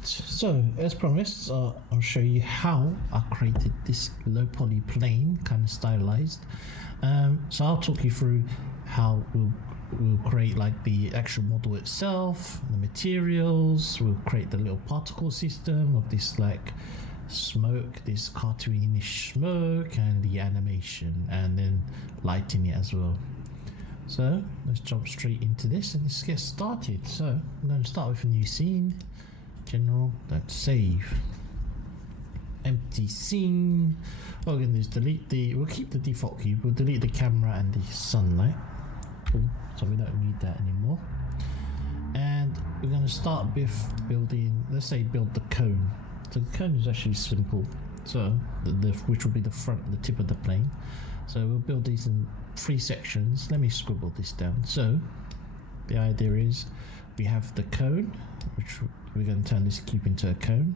Alright, so as promised, I'll show you how I created this low poly plane, kind of stylized. So I'll talk you through how we'll create like the actual model itself, the materials, we'll create the little particle system of this like smoke, this cartoonish smoke, and the animation, and then lighting it as well. So let's jump straight into this and let's get started. So I'm going to start with a new scene. General, let's save. Empty scene. What we're going to do is we'll keep the default cube, we'll delete the camera and the sunlight. Cool. So we don't need that anymore. And we're going to start with building, let's say build the cone. So the cone is actually simple. So which will be the tip of the plane. So we'll build these in 3 sections. Let me scribble this down. So the idea is we have the cone, which we're going to turn this cube into a cone,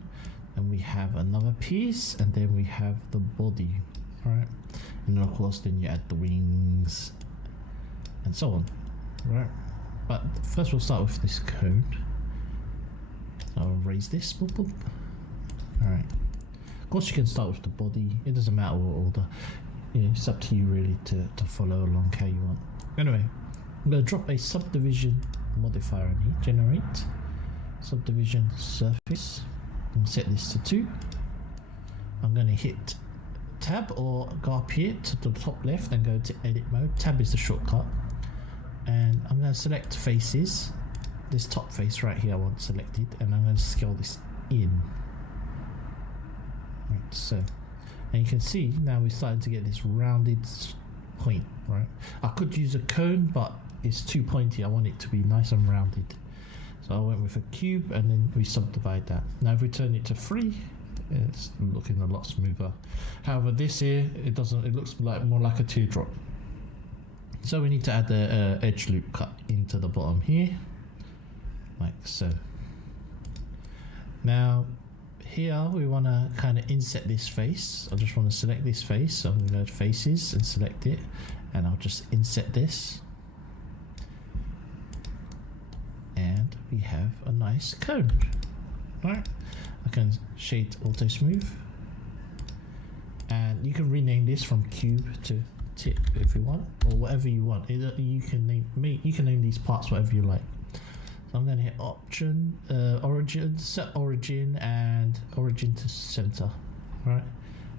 and we have another piece, and then we have the body, right? And then of course then you add the wings and so on, right? But first we'll start with this cone. So I'll raise this, boop, boop. All right, of course you can start with the body, it doesn't matter what order. Yeah, it's up to you really to follow along how you want. Anyway, I'm going to drop a subdivision modifier in here. Generate subdivision surface. I'm set this to 2. I'm going to hit tab or go up here to the top left and go to edit mode. Tab is the shortcut. And I'm going to select faces. This top face right here I want selected, and I'm going to scale this in. Right, so. And you can see now we're starting to get this rounded point, right? I could use a cone, but it's too pointy. I want it to be nice and rounded. So I went with a cube and then we subdivide that. Now if we turn it to 3, it's looking a lot smoother. However, this here, it looks like more like a teardrop. So we need to add the edge loop cut into the bottom here, like so. Now, here we want to kind of inset this face. I just want to select this face, so I'm going to go to faces and select it, and I'll just inset this, and we have a nice cone. Right, I can shade auto smooth, and you can rename this from cube to tip if you want, or whatever you want. You can name these parts whatever you like. I'm going to hit option, origin, set origin, and origin to center, right?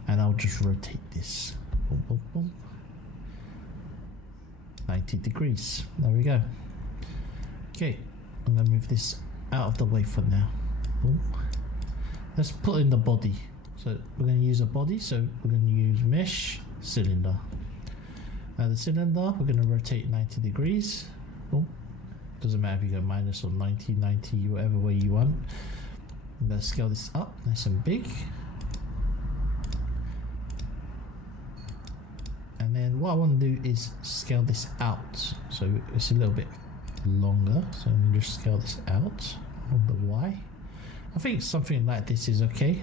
And I'll just rotate this, boom, boom, boom. 90 degrees, there we go. Okay, I'm going to move this out of the way for now. Boom. Let's put in the body. So we're going to use a body, so we're going to use mesh, cylinder. Now the cylinder, we're going to rotate 90 degrees, boom. Doesn't matter if you go minus or 90, whatever way you want. I'm going to scale this up nice and big. And then what I want to do is scale this out. So it's a little bit longer. So I'm going to just scale this out on the Y. I think something like this is okay.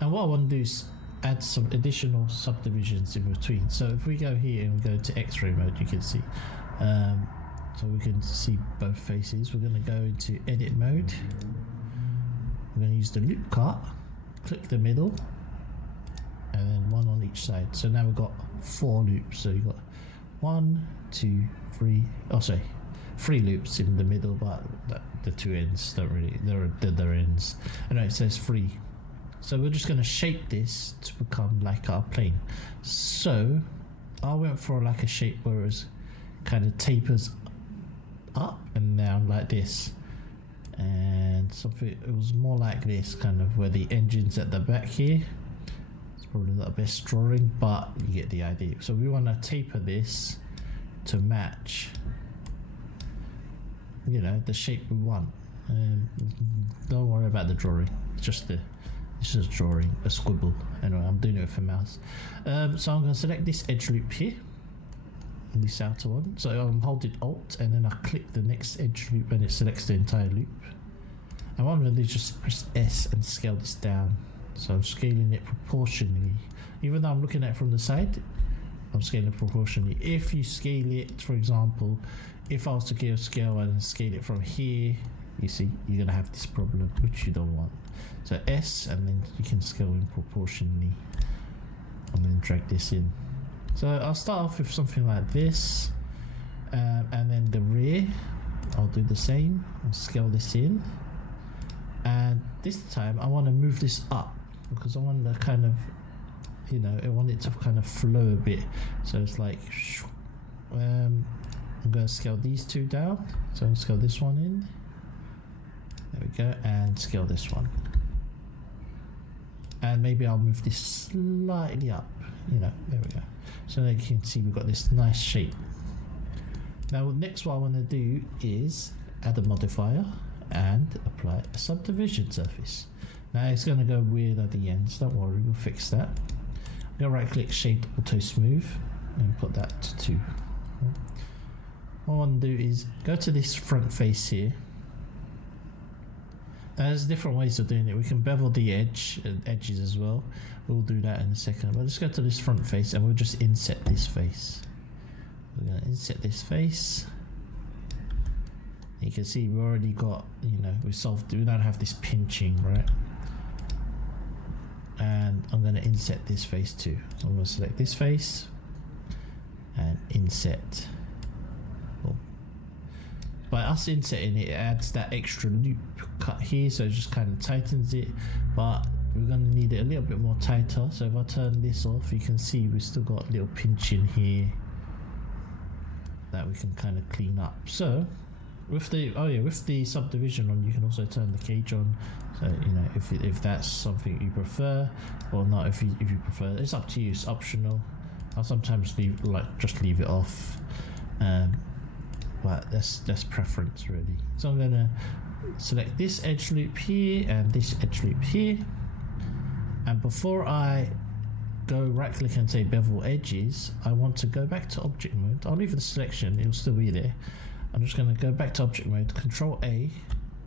And what I want to do is add some additional subdivisions in between. So if we go here and we go to X-ray mode, you can see. So we can see both faces. We're going to go into edit mode. We're going to use the loop cut, click the middle, and then 1 on each side. So now we've got 4 loops. So you've got 1, 2, 3. Oh, sorry, 3 loops in the middle, but the 2 ends don't really. They're ends. Anyway, it says 3. So we're just going to shape this to become like our plane. So I went for like a shape where it kind of tapers up and down like this, and something it was more like this, kind of where the engine's at the back here. It's probably not the best drawing, but you get the idea. So we want to taper this to match, you know, the shape we want. Don't worry about the drawing, it's just a drawing, a squibble. Anyway, I'm doing it with a mouse. So I'm going to select this edge loop here, this outer one. So I'm holding Alt and then I click the next edge loop and it selects the entire loop. And what I'm going to do is just press S and scale this down. So I'm scaling it proportionally. Even though I'm looking at it from the side, I'm scaling it proportionally. If you scale it, for example, if I was to give a scale and scale it from here, you see, you're gonna have this problem, which you don't want. So S, and then you can scale in proportionally, and then drag this in. So I'll start off with something like this, and then the rear, I'll do the same. I'll scale this in, and this time I want to move this up because I want to kind of, you know, I want it to kind of flow a bit. So it's like, I'm going to scale these two down. So I'll scale this one in. There we go, and scale this one. And maybe I'll move this slightly up, you know, there we go. So now you can see we've got this nice shape. Now next what I want to do is add a modifier and apply a subdivision surface. Now it's going to go weird at the ends, don't worry, we'll fix that. I'm going to right click shade auto smooth and put that to 2. What I want to do is go to this front face here. Now there's different ways of doing it. We can bevel the edges as well. We'll do that in a second. But let's go to this front face and we'll just inset this face. We're going to inset this face. You can see we already got, you know, we don't have this pinching, right? And I'm going to inset this face too. So I'm going to select this face and inset. By us insetting it, it adds that extra loop cut here, so it just kind of tightens it, but we're going to need it a little bit more tighter. So if I turn this off, you can see we've still got a little pinch in here that we can kind of clean up. So with the subdivision on, you can also turn the cage on, so you know, if that's something you prefer, or not. If you prefer, it's up to you, it's optional. I'll sometimes just leave it off, but that's preference really. So I'm gonna select this edge loop here and this edge loop here, and before I go right click and say bevel edges, I want to go back to object mode. I'll leave the selection, it'll still be there. I'm just going to go back to object mode, Control A,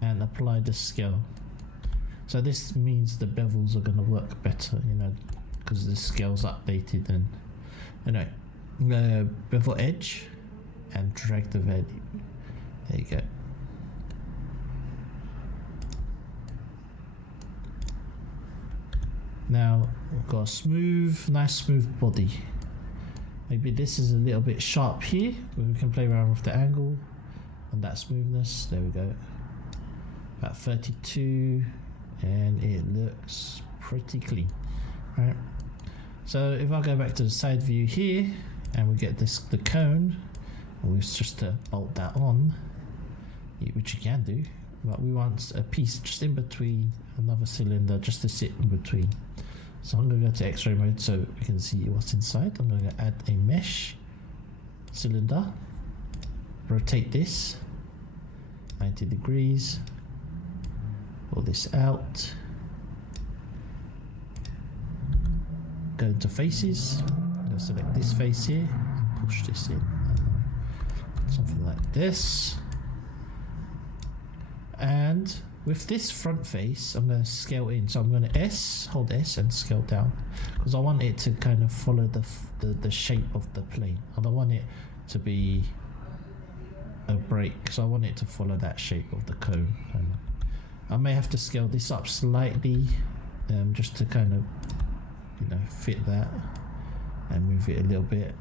and apply the scale. So this means the bevels are going to work better, you know, because the scale's updated. And anyway, bevel edge and drag the value. There you go. Now we've got a nice smooth body. Maybe this is a little bit sharp here, but we can play around with the angle and that smoothness. There we go. About 32, and it looks pretty clean, right? So if I go back to the side view here, and we get the cone, and we've just to bolt that on, which you can do, but we want a piece just in between another cylinder, just to sit in between. So I'm going to go to X-ray mode so we can see what's inside. I'm going to add a mesh cylinder, rotate this 90 degrees, pull this out, go into faces, I'm going to select this face here and push this in, something like this. And with this front face, I'm going to scale in. So I'm going to hold S and scale down, because I want it to kind of follow the shape of the plane. I don't want it to be a break, so I want it to follow that shape of the cone. I may have to scale this up slightly, just to kind of, you know, fit that, and move it a little bit.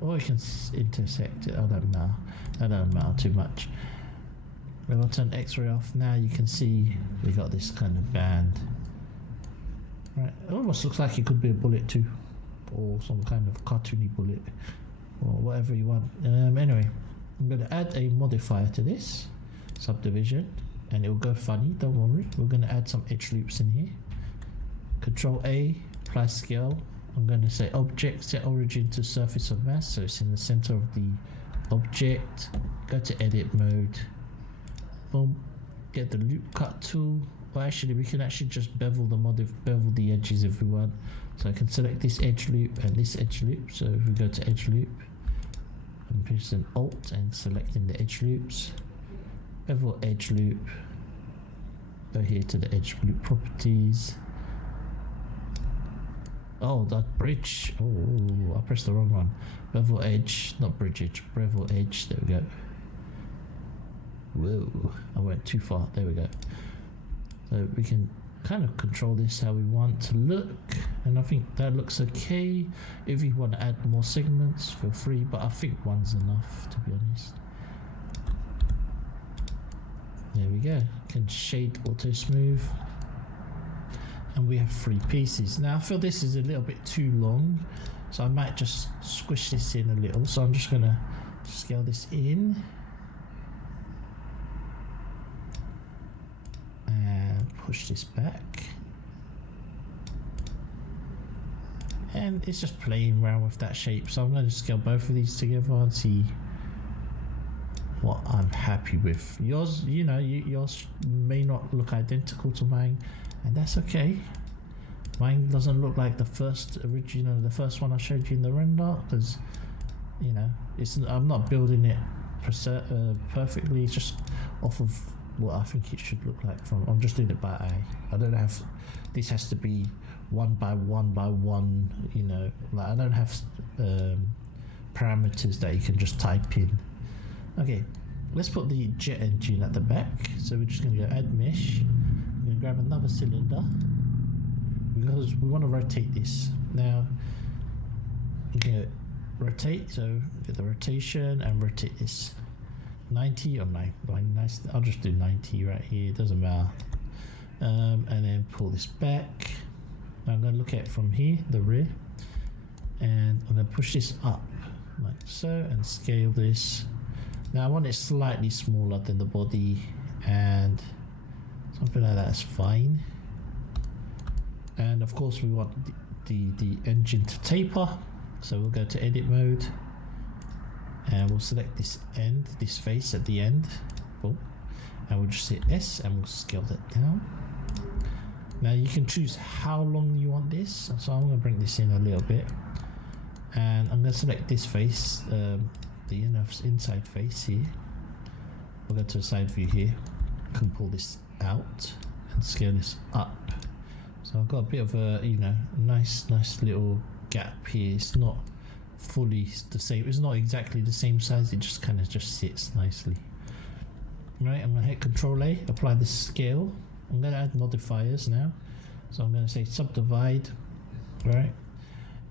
Or you can intersect it. I don't know. That don't matter too much. If I turn X-ray off, now you can see we got this kind of band. Right, it almost looks like it could be a bullet too, or some kind of cartoony bullet, or whatever you want. Anyway, I'm going to add a modifier to this subdivision, and it will go funny. Don't worry. We're going to add some edge loops in here. Control A, apply scale. I'm going to say object, set origin to surface of mass, so it's in the center of the object. Go to edit mode. Boom, get the loop cut tool. Well, actually we can actually just bevel the edges if we want. So I can select this edge loop and this edge loop. So if we go to edge loop, I'm pressing Alt and selecting the edge loops. Bevel edge loop. Go here to the edge loop properties. Oh, that bridge. Oh, I pressed the wrong one. Bevel edge, not bridge edge. Bevel edge. There we go. Bevel edge. Whoa, I went too far. There we go. So we can kind of control this how we want to look, and I think that looks okay. If you want to add more segments, feel free, but I think one's enough, to be honest. There we go. Can shade auto smooth, and we have 3 pieces. Now I feel this is a little bit too long, so I might just squish this in a little. So I'm just gonna scale this in and push this back, and it's just playing around with that shape. So I'm going to scale both of these together and see what I'm happy with. Yours, you know, yours may not look identical to mine, and that's okay. Mine doesn't look like the first one I showed you in the render, because you know, I'm not building it perfectly. It's just off of what I think it should look like from. I'm just doing it by eye. I don't have. This has to be 1 by 1 by 1. You know, like I don't have parameters that you can just type in. Okay, let's put the jet engine at the back. So we're just going to go add mesh. We're going to grab another cylinder because we want to rotate this. Now we're going to rotate. So get the rotation and rotate this. 90 or 9, nice. I'll just do 90 right here, it doesn't matter. And then pull this back. I'm going to look at it from here, the rear, and I'm going to push this up like so and scale this. Now I want it slightly smaller than the body, and something like that is fine. And of course we want the engine to taper, so we'll go to edit mode. And we'll select this face at the end. Boom. And we'll just hit S and we'll scale that down. Now you can choose how long you want this. So I'm going to bring this in a little bit. And I'm going to select this face, the inside face here. We'll go to the side view here. I can pull this out and scale this up. So I've got a bit of a, nice little gap here. It's not fully the same, it's not exactly the same size, it just kind of just sits nicely. Right, I'm going to hit Control A, apply the scale. I'm going to add modifiers now, so I'm going to say subdivide, right,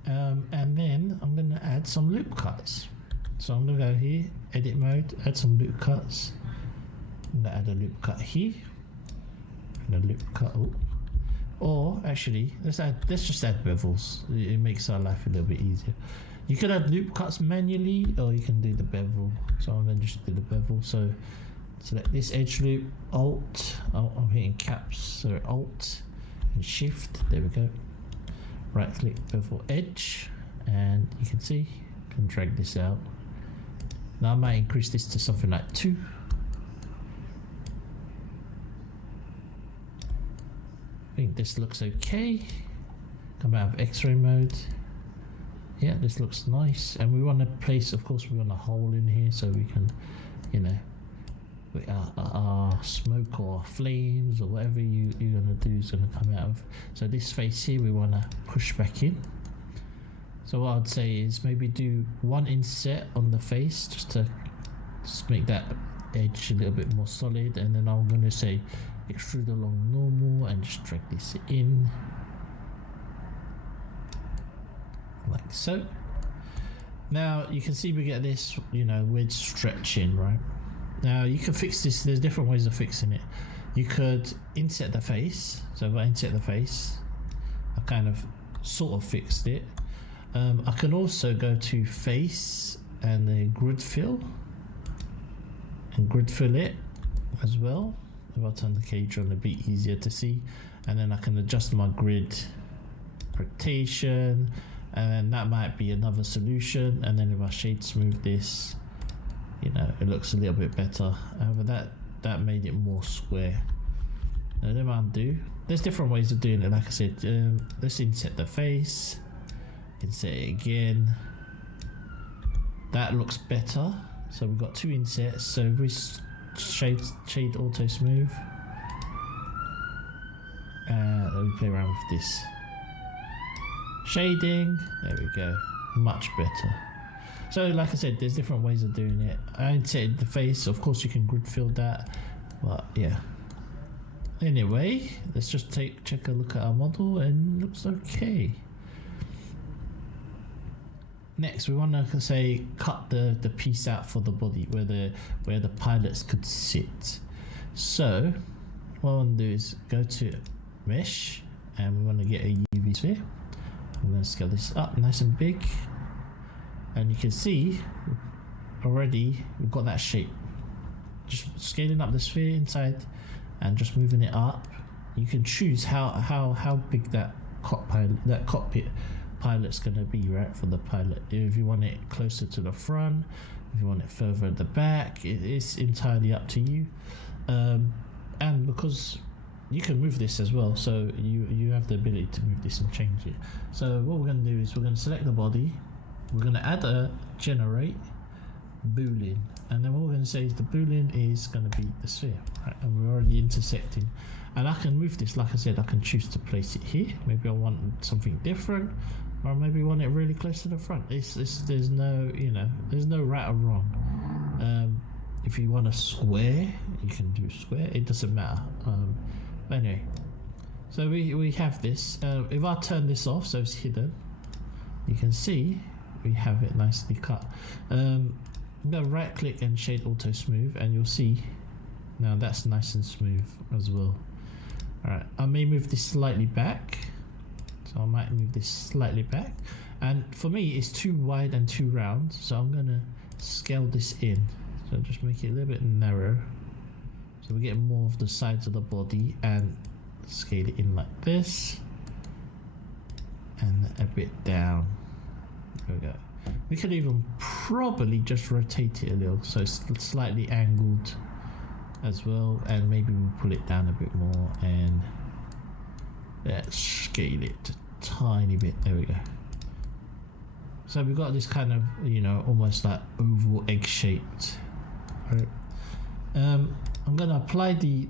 and then I'm going to add some loop cuts. So I'm going to go here, edit mode, add some loop cuts. I'm going to add a loop cut here and a loop cut. Or actually, let's just add bevels. It makes our life a little bit easier. You can add loop cuts manually, or you can do the bevel. So I'm going to just do the bevel. So select this edge loop, Alt. Oh, I'm hitting caps. So Alt and Shift. There we go. Right click, bevel edge, and you can see, I can drag this out. Now I might increase this to something like 2. I think this looks okay. Come out of X-ray mode. Yeah, this looks nice, and we want to place, of course, we want a hole in here so we can, our smoke or flames or whatever you're going to do is going to come out of. So this face here we want to push back in. So what I'd say is maybe do 1 inset on the face just to make that edge a little bit more solid, and then I'm going to say extrude along normal and just drag this in. Like so. Now you can see we get this, wedge stretching, right? Now you can fix this. There's different ways of fixing it. You could inset the face. So if I inset the face, I kind of sort of fixed it. I can also go to face and then grid fill and grid fill it as well. If I turn the cage on, it'll be easier to see, and then I can adjust my grid rotation. And then that might be another solution. And then if I shade smooth this, it looks a little bit better. However, that made it more square. Now then what I'll do, there's different ways of doing it. Like I said, let's inset the face, inset it again. That looks better. So we've got 2 insets. So if we shade auto smooth, let me play around with this. Shading, there we go, much better. So like I said, there's different ways of doing it. I said the face, of course you can grid fill that, but yeah. Anyway, let's just check a look at our model, and it looks okay. Next, we want to say cut the piece out for the body where the pilots could sit. So what I want to do is go to mesh, and we want to get a UV sphere. I'm going to scale this up nice and big, and you can see already we've got that shape. Just scaling up the sphere inside and just moving it up. You can choose how big that cockpit pilot's going to be, right, for the pilot. If you want it closer to the front, if you want it further at the back, it's entirely up to you. And because you can move this as well, so you have the ability to move this and change it. So what we're going to do is we're going to select the body, we're going to add a generate boolean, and then what we're going to say is the boolean is going to be the sphere, right? And we're already intersecting, and I can move this, like I said, I can choose to place it here. Maybe I want something different, or maybe want it really close to the front. There's no, there's no right or wrong. If you want a square, you can do square, it doesn't matter. But anyway, so we have this. If I turn this off so it's hidden, you can see we have it nicely cut. I'm gonna right click and shade auto smooth, and you'll see now that's nice and smooth as well. Alright, I may move this slightly back, so I might move this slightly back, and for me it's too wide and too round, so I'm gonna scale this in. So just make it a little bit narrow, so we get more of the sides of the body, and scale it in like this, and a bit down. There we go. We could even probably just rotate it a little, so it's slightly angled as well, and maybe we'll pull it down a bit more, and let's scale it a tiny bit. There we go. So we've got this kind of, almost like oval egg shaped. Right. I'm gonna apply the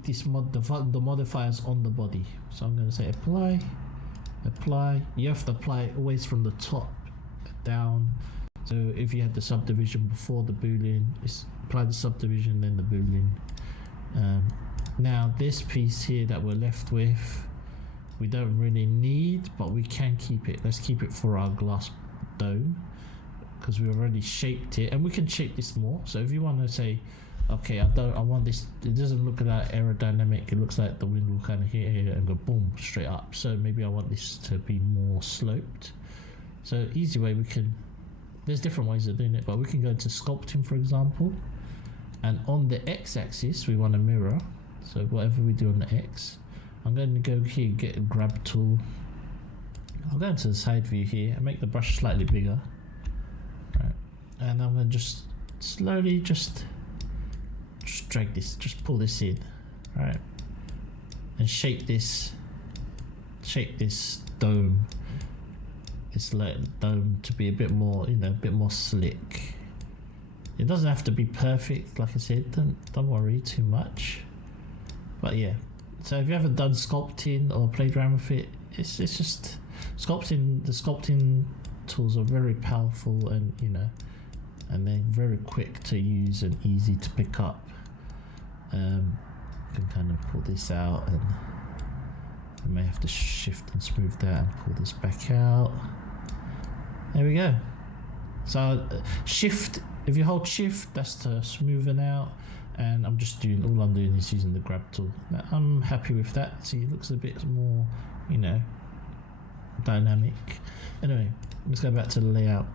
modifiers on the body. So I'm gonna say apply. You have to apply it always from the top down. So if you had the subdivision before the boolean, apply the subdivision, then the boolean. Now this piece here that we're left with, we don't really need, but we can keep it. Let's keep it for our glass dome, because we already shaped it, and we can shape this more. So if you want to say, okay, I want this, it doesn't look that aerodynamic, it looks like the wind will kind of hit here and go boom straight up, so maybe I want this to be more sloped. So easy way, there's different ways of doing it, but we can go to sculpting, for example, and on the x-axis we want a mirror. So whatever we do on the x, I'm going to go here, get a grab tool. I'll go into the side view here and make the brush slightly bigger, right? And I'm going to just slowly just drag this, just pull this in, right? And shape this dome, this dome to be a bit more, a bit more slick. It doesn't have to be perfect, like I said, don't worry too much. But yeah, so if you haven't done sculpting or played around with it, it's just sculpting. The sculpting tools are very powerful, and and they're very quick to use and easy to pick up. You can kind of pull this out, and I may have to shift and smooth that and pull this back out. There we go. So shift, if you hold shift, that's to smoothen out, and all I'm doing is using the grab tool. Now, I'm happy with that. See, it looks a bit more, dynamic. Anyway, let's go back to the layout.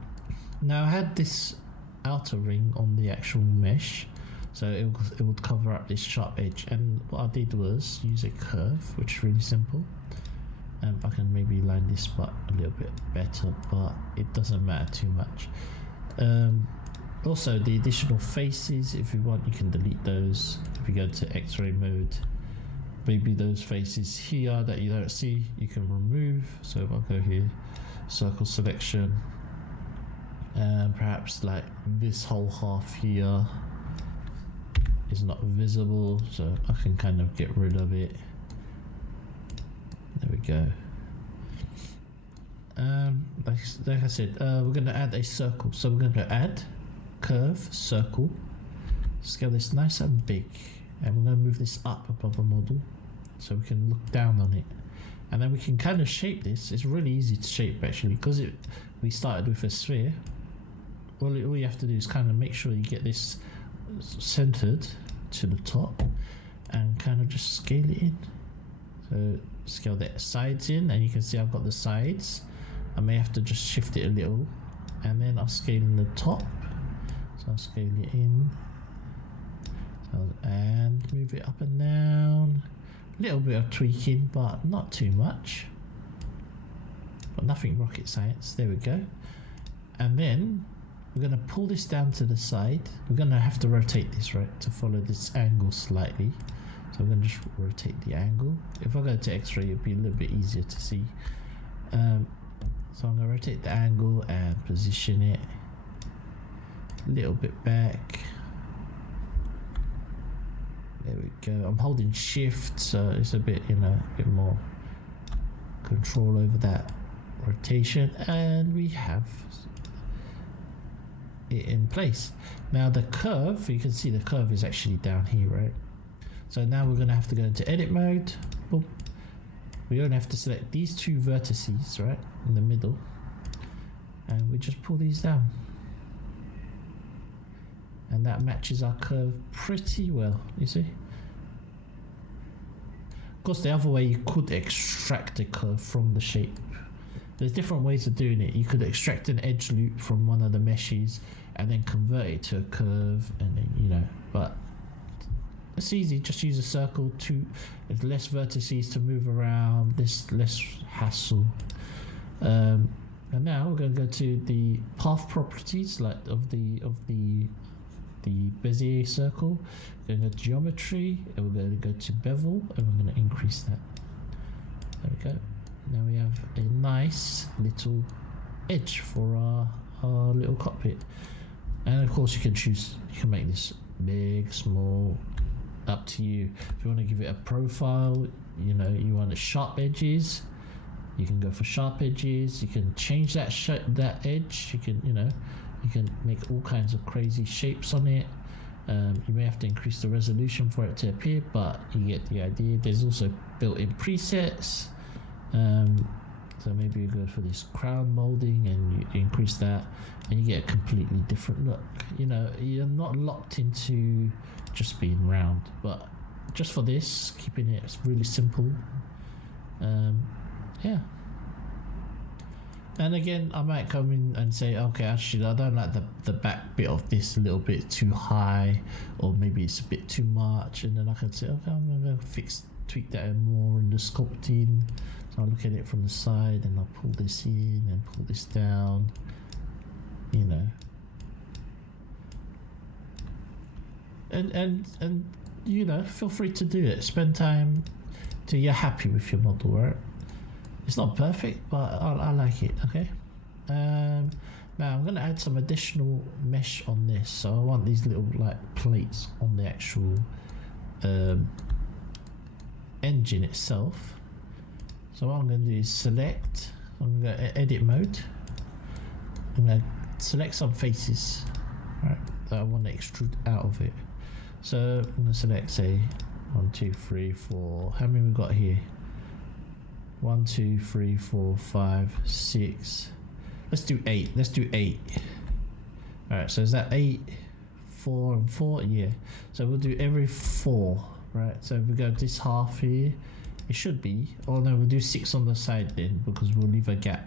Now I had this outer ring on the actual mesh, so it would cover up this sharp edge, and what I did was use a curve, which is really simple. I can maybe line this spot a little bit better, but it doesn't matter too much. Also, the additional faces, if you want, you can delete those. If you go to X-ray mode, maybe those faces here that you don't see, you can remove. So if I go here, circle selection, and perhaps like this whole half here is not visible, so I can kind of get rid of it. There we go. like I said, we're going to add a circle. So we're going to add curve circle, scale this nice and big, and we're going to move this up above the model so we can look down on it, and then we can kind of shape this. It's really easy to shape actually, because we started with a sphere. All you have to do is kind of make sure you get this centered to the top and kind of just scale it in. So scale the sides in, and you can see I've got the sides. I may have to just shift it a little, and then I'll scale in the top. So I'll scale it in and move it up and down. A little bit of tweaking, but not too much. But nothing rocket science. There we go. And then we're going to pull this down to the side. We're going to have to rotate this, right, to follow this angle slightly. So I'm going to just rotate the angle. If I go to X-ray, it'll be a little bit easier to see. So I'm going to rotate the angle and position it a little bit back. There we go. I'm holding shift, so it's a bit, a bit more control over that rotation, and we have it in place. Now the curve, you can see the curve is actually down here, right? So now we're going to have to go into edit mode. Boom. We only have to select these two vertices, right, in the middle, and we just pull these down, and that matches our curve pretty well, you see. Of course, the other way, you could extract a curve from the shape. There's different ways of doing it. You could extract an edge loop from one of the meshes and then convert it to a curve, and then, but it's easy. Just use a circle. There's less vertices to move around, less hassle. And now we're going to go to the path properties, like of the Bezier circle. We're going to go to geometry, and we're going to go to bevel, and we're going to increase that. There we go. Now we have a nice little edge for our little cockpit. And of course, you can make this big, small, up to you. If you want to give it a profile, you want the sharp edges, you can go for sharp edges. You can change that edge. You can make all kinds of crazy shapes on it. You may have to increase the resolution for it to appear, but you get the idea. There's also built-in presets. So maybe you go for this crown molding and you increase that, and you get a completely different look. You're not locked into just being round, but just for this, keeping it really simple. Yeah. And again, I might come in and say, okay, actually, I don't like the back bit of this a little bit too high, or maybe it's a bit too much, and then I can say, okay, I'm going to tweak that more in the sculpting. So I'll look at it from the side, and I'll pull this in and pull this down, and feel free to do it. Spend time till you're happy with your model, right? It's not perfect, but I like it. Okay. Now I'm going to add some additional mesh on this. So I want these little plates on the actual engine itself. So what I'm going to do is select. I'm going to go edit mode. I'm going to select some faces, right, that I want to extrude out of it. So I'm going to select, say, 1, 2, 3, 4. How many we got here? 1, 2, 3, 4, 5, 6. Let's do 8. Let's do 8. All right. So is that 8, 4, and 4? Yeah. So we'll do every 4. Right. So if we go this half here, it should be. Oh no, we'll do 6 on the side then, because we'll leave a gap.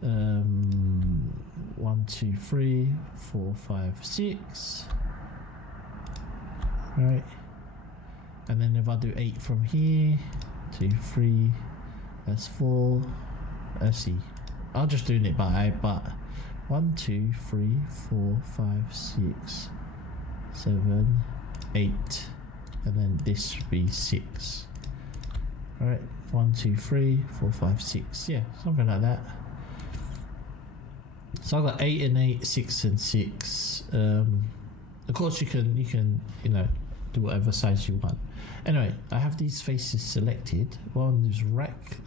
1, 2, 3, 4, 5, 6. Right. And then if I do 8 from here, 2, 3, that's 4. Let's see. I'll just doing it by eye, but 1, 2, 3, 4, 5, 6, 7, 8, and then this should be 6. Alright, 1, 2, 3, 4, 5, 6. Yeah, something like that. So I've got 8 and 8, 6 and 6. Of course, you can do whatever size you want. Anyway, I have these faces selected. One is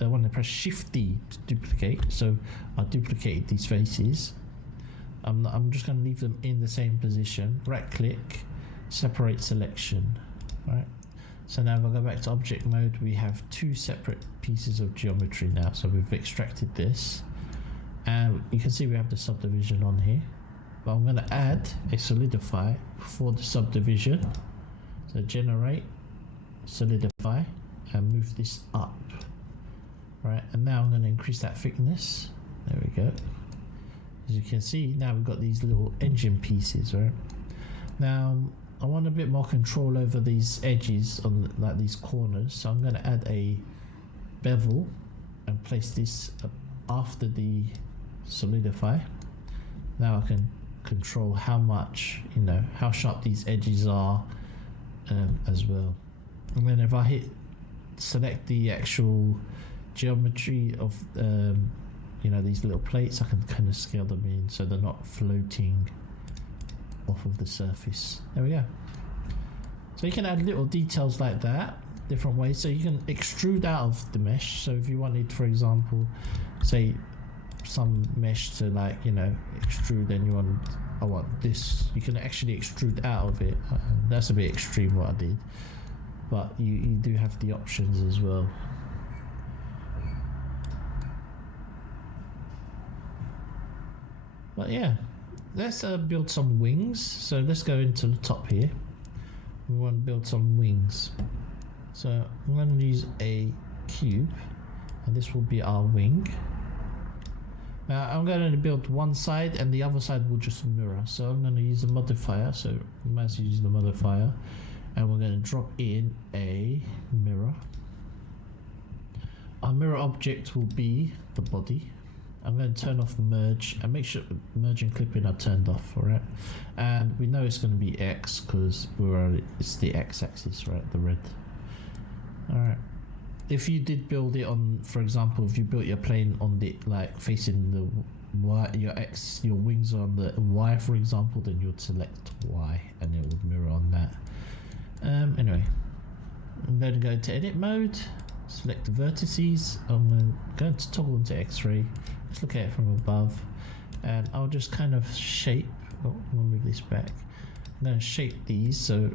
I want to press Shift D to duplicate. So I duplicated these faces. I'm just going to leave them in the same position. Right click, separate selection. All right. So now if I go back to object mode, we have two separate pieces of geometry now. So we've extracted this, and you can see we have the subdivision on here. But I'm going to add a solidify for the subdivision. So generate, solidify, and move this up. Right, and now I'm going to increase that thickness. There we go. As you can see, now we've got these little engine pieces, right? Now I want a bit more control over these edges on like these corners, so I'm going to add a bevel and place this after the solidify. Now I can control how much, how sharp these edges are as well. And then if I select the actual geometry of these little plates, I can kind of scale them in so they're not floating off of the surface. There we go. So you can add little details like that, different ways. So you can extrude out of the mesh. So if you wanted, for example, say some mesh to extrude, and I want this, you can actually extrude out of it. That's a bit extreme what I did, but you do have the options as well. But yeah, let's build some wings. So let's go into the top here. We want to build some wings. So I'm going to use a cube, and this will be our wing. Now I'm going to build one side, and the other side will just mirror. So I'm going to use a modifier. So I might as well use the modifier, and we're going to drop in a mirror. Our mirror object will be the body. I'm going to turn off merge and make sure merge and clipping are turned off, alright? And we know it's going to be X because it's the X axis, right? The red. Alright. If you did build it on, for example, if you built your plane on the facing the Y, your wings are on the Y, for example, then you'd select Y and it would mirror on that. Anyway, I'm going to go to edit mode, select the vertices. I'm going to toggle into X-ray. Let's look at it from above, and I'll just kind of shape. Oh, I'll move this back. I'm going to shape these. So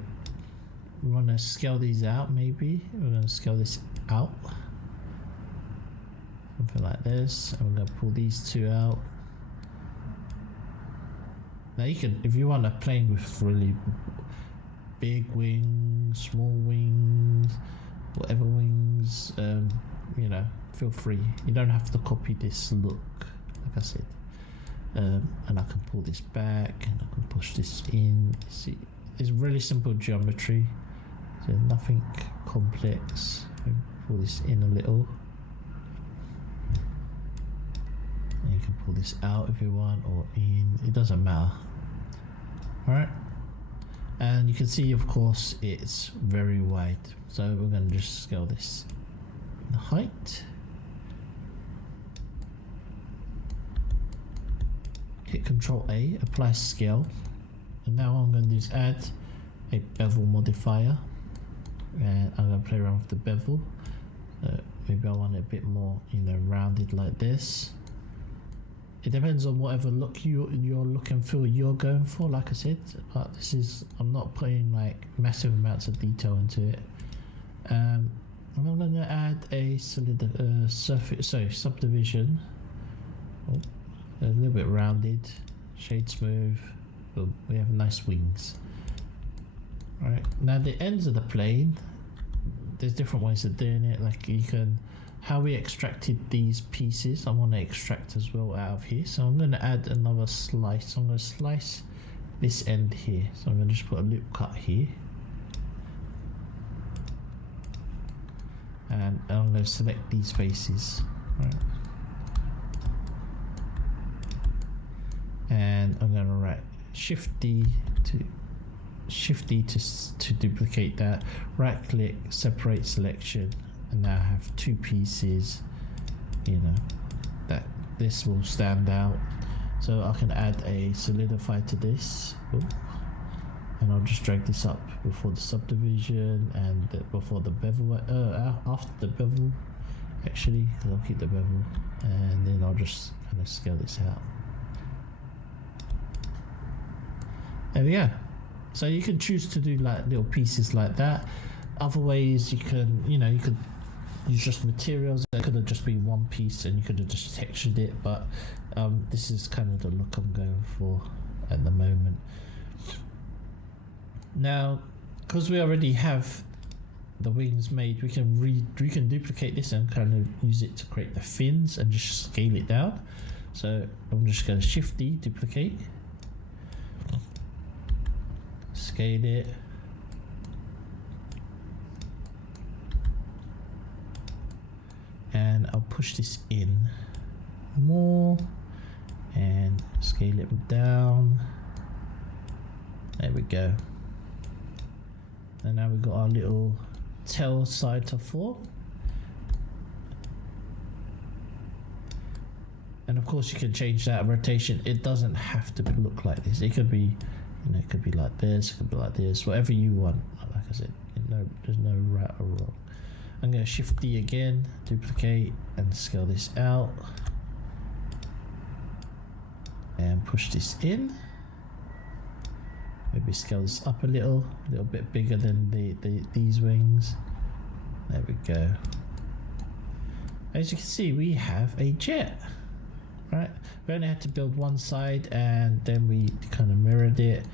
we want to scale these out. Maybe we're going to scale this out, something like this. And we're going to pull these two out. Now you can, if you want a plane with really big wings, small wings, whatever wings, feel free. You don't have to copy this look, like I said. And I can pull this back, and I can push this in. See, it's really simple geometry, so nothing complex. Pull this in a little, and you can pull this out if you want, or in. It doesn't matter. All right. And you can see, of course, it's very wide. So we're going to just scale this in height. Hit Control A, apply scale. And now what I'm going to do is add a bevel modifier. And I'm going to play around with the bevel. Maybe I want it a bit more, rounded like this. It depends on whatever look your look and feel you're going for. Like I said, I'm not putting massive amounts of detail into it. And I'm going to add a subdivision. Oh, a little bit rounded, shade smooth. Boom, we have nice wings. All right, now the ends of the plane, there's different ways of doing it. How we extracted these pieces, I want to extract as well out of here. So I'm going to add another slice. I'm going to slice this end here. So I'm going to just put a loop cut here. And I'm going to select these faces. Right. And I'm going to write Shift D to duplicate that. Right click, separate selection. And now I have two pieces, that this will stand out. So I can add a solidify to this. Ooh. and I'll just drag this up before the subdivision and before the bevel, after the bevel actually, because I'll keep the bevel, and then I'll just kind of scale this out. There we go. So you can choose to do like little pieces like that. Other ways you can, you could use just materials. That could have just been one piece and you could have just textured it, but this is kind of the look I'm going for at the moment. Now, because we already have the wings made, we can duplicate this and kind of use it to create the fins and just scale it down. So I'm just going to Shift D, duplicate, scale it, and I'll push this in more and scale it down. There we go. And now we've got our little tail side to form. And of course you can change that rotation. It doesn't have to look like this. It could be, it could be like this, it could be like this, whatever you want. Like I said, there's no right or wrong. I'm going to Shift D again, duplicate, and scale this out. And push this in. Maybe scale this up a little bit bigger than these wings. There we go. As you can see, we have a jet, right? We only had to build one side and then we kind of mirrored it,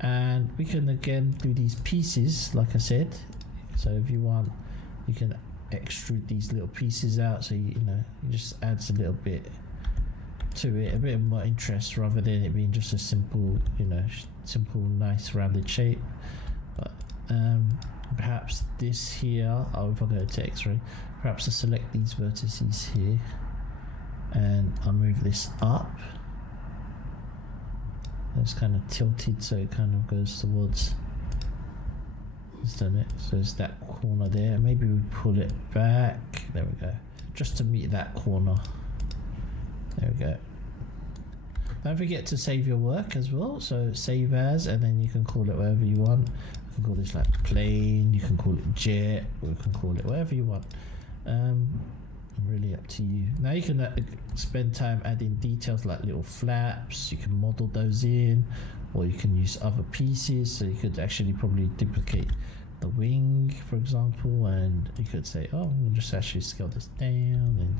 and we can again do these pieces like I said. So if you want, you can extrude these little pieces out, so it just adds a little bit to it, a bit more interest rather than it being just a simple simple nice rounded shape. But perhaps this here, if I go to X-ray, perhaps I select these vertices here and I'll move this up. It's kind of tilted so it kind of goes towards, it's done it, so it's that corner there. Maybe we pull it back, there we go, just to meet that corner. There we go. Don't forget to save your work as well, so save as, and then you can call it whatever you want. You can call this like plane, you can call it jet, or you can call it whatever you want. Really up to you. Now you can spend time adding details like little flaps. You can model those in, or you can use other pieces. So you could actually probably duplicate the wing, for example, and you could say, oh, I'm gonna just actually scale this down, and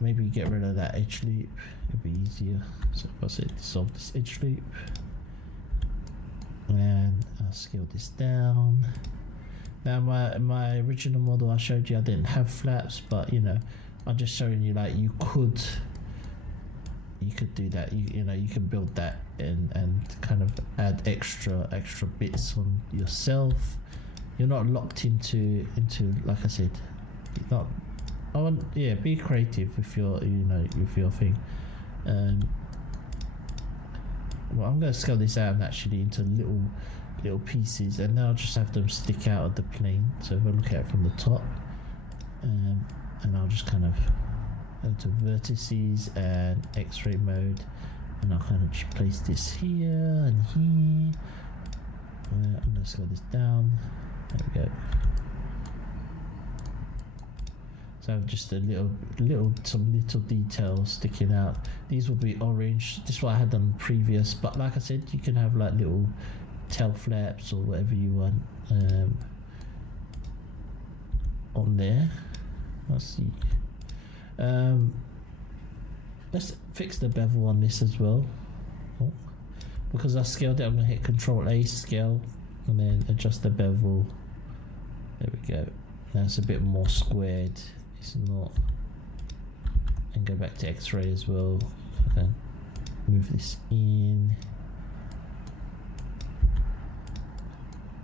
maybe get rid of that edge loop. It'd be easier. So if I say dissolve this edge loop, and I'll scale this down. Now my original model I showed you, I didn't have flaps, but I'm just showing you like you could do that. You can build that and kind of add extra bits on yourself. You're not locked into like I said, not. Be creative with your with your thing. Well, I'm going to scale this out actually into little pieces, and then I'll just have them stick out of the plane. So if I look at it from the top, and I'll just kind of go to vertices and X-ray mode, and I'll kind of just place this here and here. I'm going to scale this down. There we go. So just some little details sticking out. These will be orange. This is what I had done previous, but like I said, you can have like little tail flaps or whatever you want on there. Let's see. Let's fix the bevel on this as well. Oh, because I scaled it, I'm gonna hit Control A, scale, and then adjust the bevel. There we go. Now it's a bit more squared. It's not. And go back to X-ray as well. Okay. Move this in.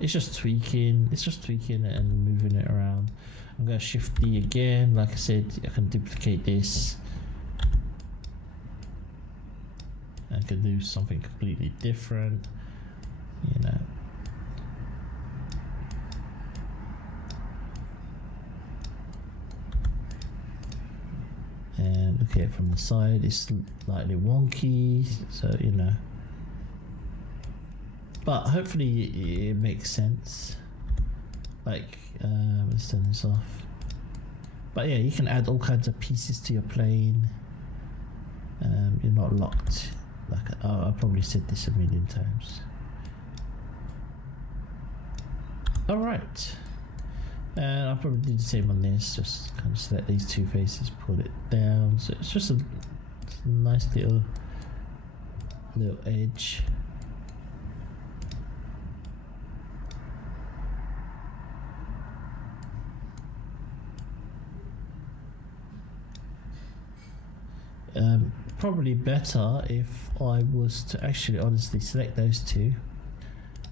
It's just tweaking. It's just tweaking it and moving it around. I'm going to Shift D again. Like I said, I can duplicate this. I can do something completely different. And look at it from the side, it's slightly wonky, so but hopefully it makes sense. Like, let's turn this off. But yeah, you can add all kinds of pieces to your plane. You're not locked. Like, I probably said this a million times. All right. And I'll probably do the same on this. Just kind of select these two faces, pull it down. So it's just a nice little edge. Probably better if I was to actually honestly select those two,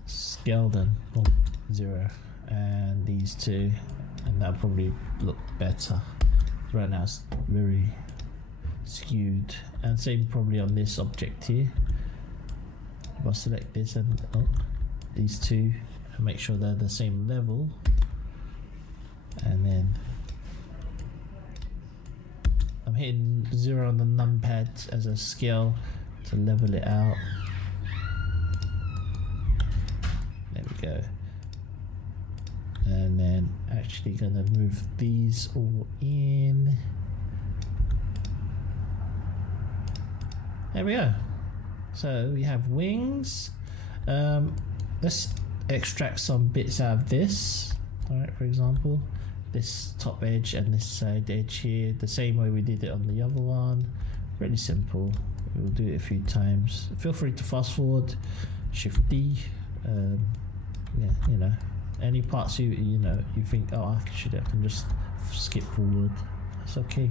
scale them, 0, and these two, and that'll probably look better. Right now it's very skewed, and same probably on this object here. If I select this and these two and make sure they're the same level, and then I'm hitting 0 on the numpad as a scale to level it out. There we go. And then actually gonna move these all in. There we go. So we have wings. Let's extract some bits out of this. Alright, for example, this top edge and this side edge here, the same way we did it on the other one. Really simple. We'll do it a few times. Feel free to fast forward, Shift D. Yeah, you know, any parts you think, oh, actually I can just skip forward. That's okay.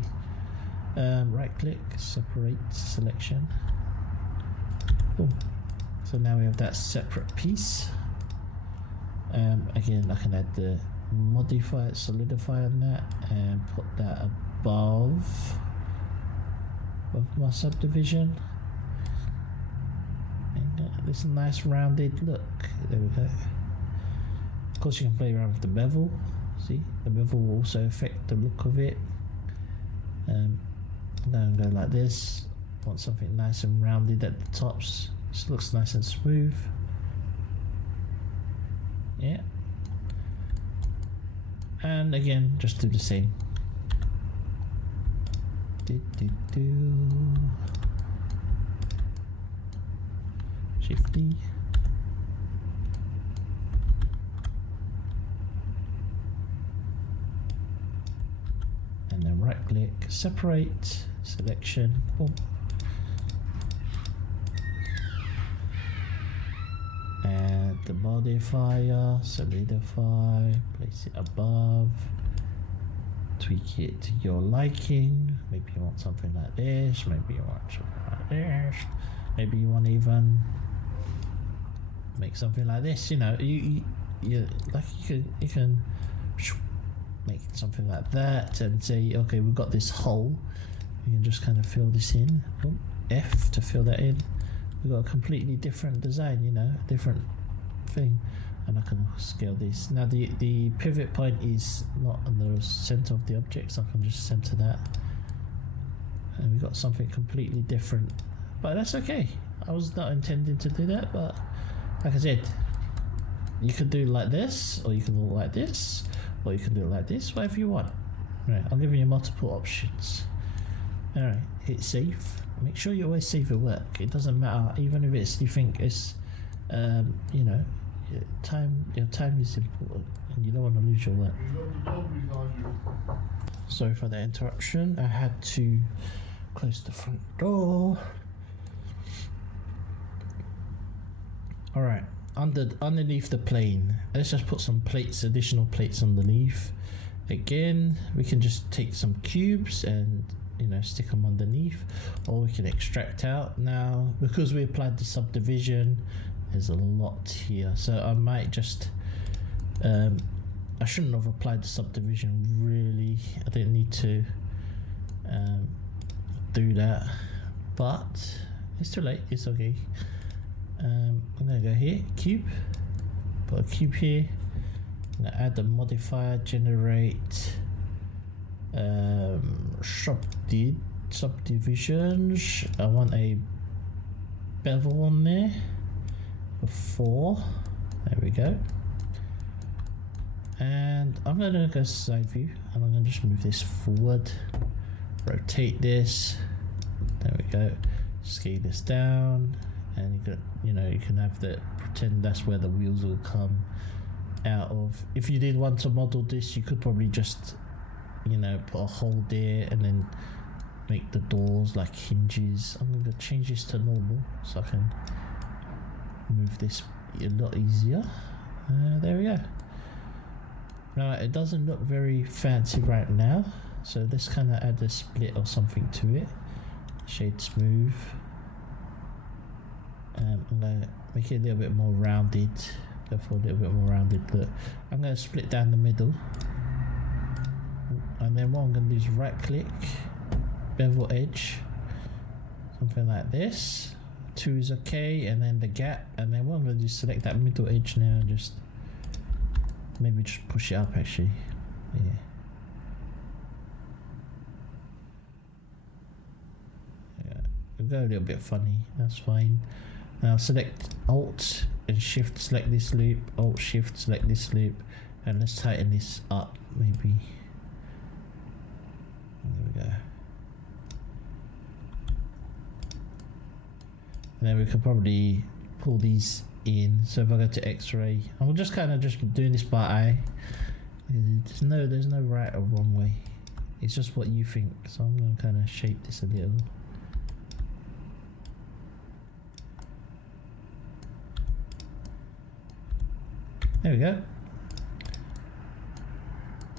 Right click, separate selection. Boom. So now we have that separate piece. Again, I can add the modify, solidify on that, and put that above my subdivision. And this nice rounded look. There we go. Of course, you can play around with the bevel. See, the bevel will also affect the look of it. Then go like this. Want something nice and rounded at the tops. Just looks nice and smooth. Yeah. And again, just do the same. Shift D. And then right click, separate, selection, boom. Add the modifier, solidify, place it above, tweak it to your liking. Maybe you want something like this, maybe you want something like this, maybe you want even make something like this. You know, you like you can make something like that and say, okay, we've got this hole, you can just kind of fill this in. Boom. F to fill that in. We've got a completely different design, you know, different thing. And I can scale this. Now the pivot point is not in the center of the object, so I can just center that. And we've got something completely different. But that's okay. I was not intending to do that, but like I said, you could do it like this, or you can do it like this, or you can do it like this, whatever you want. Right, I'm giving you multiple options. Alright, hit save. Make sure you always save your work. It doesn't matter, even if it's you think it's you know, your time is important and you don't want to lose your work. Sorry for the interruption. I had to close the front door. Alright, underneath the plane, let's just put some plates, additional plates underneath. Again, we can just take some cubes and, you know, stick them underneath, or we can extract out. Now, because we applied the subdivision, there's a lot here, so I might just I shouldn't have applied the subdivision, really. I didn't need to do that, but it's too late, it's okay. I'm gonna go here, cube, put a cube here. I'm gonna add the modifier, generate subdivisions. I want a bevel on there. before. There we go. And I'm going to go side view, and I'm going to just move this forward, rotate this. There we go. Scale this down, and you can have the pretend that's where the wheels will come out of. If you did want to model this, you could probably just put a hole there and then make the doors like hinges. I'm going to change this to normal so I can move this a lot easier. There we go. Now it doesn't look very fancy right now, so let's kind of add a split or something to it. Shade smooth. I'm going to make it a little bit more rounded. Go for a little bit more rounded look. I'm going to split down the middle, and then what I'm going to do is right click, bevel edge, something like this. 2 is okay, and then the gap, and then what I'm going to do is select that middle edge now and just maybe just push it up actually. Yeah. It'll go a little bit funny, that's fine. Now select Alt and Shift, select this loop, Alt Shift, select this loop, and let's tighten this up maybe. There we go. And then we could probably pull these in. So if I go to X-ray, I'm just kind of doing this by eye. There's no right or wrong way. It's just what you think. So I'm going to kind of shape this a little. There we go.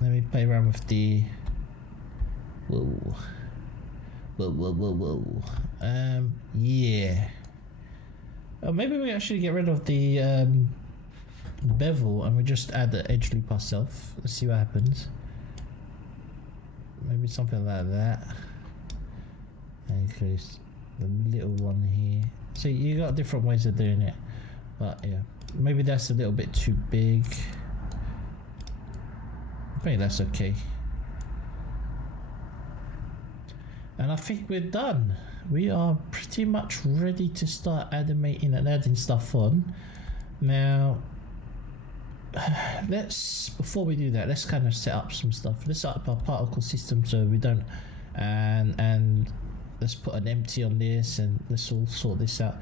Let me play around with the whoa. Yeah. Oh, maybe we actually get rid of the bevel and we just add the edge loop ourselves. Let's see what happens. Maybe something like that. And close the little one here. So you got different ways of doing it, but yeah, maybe that's a little bit too big. I think that's okay. And I think we're done. We are pretty much ready to start animating and adding stuff on. Now, before we do that, let's kind of set up some stuff. Let's set up our particle system so we don't, and let's put an empty on this, and let's all sort this out.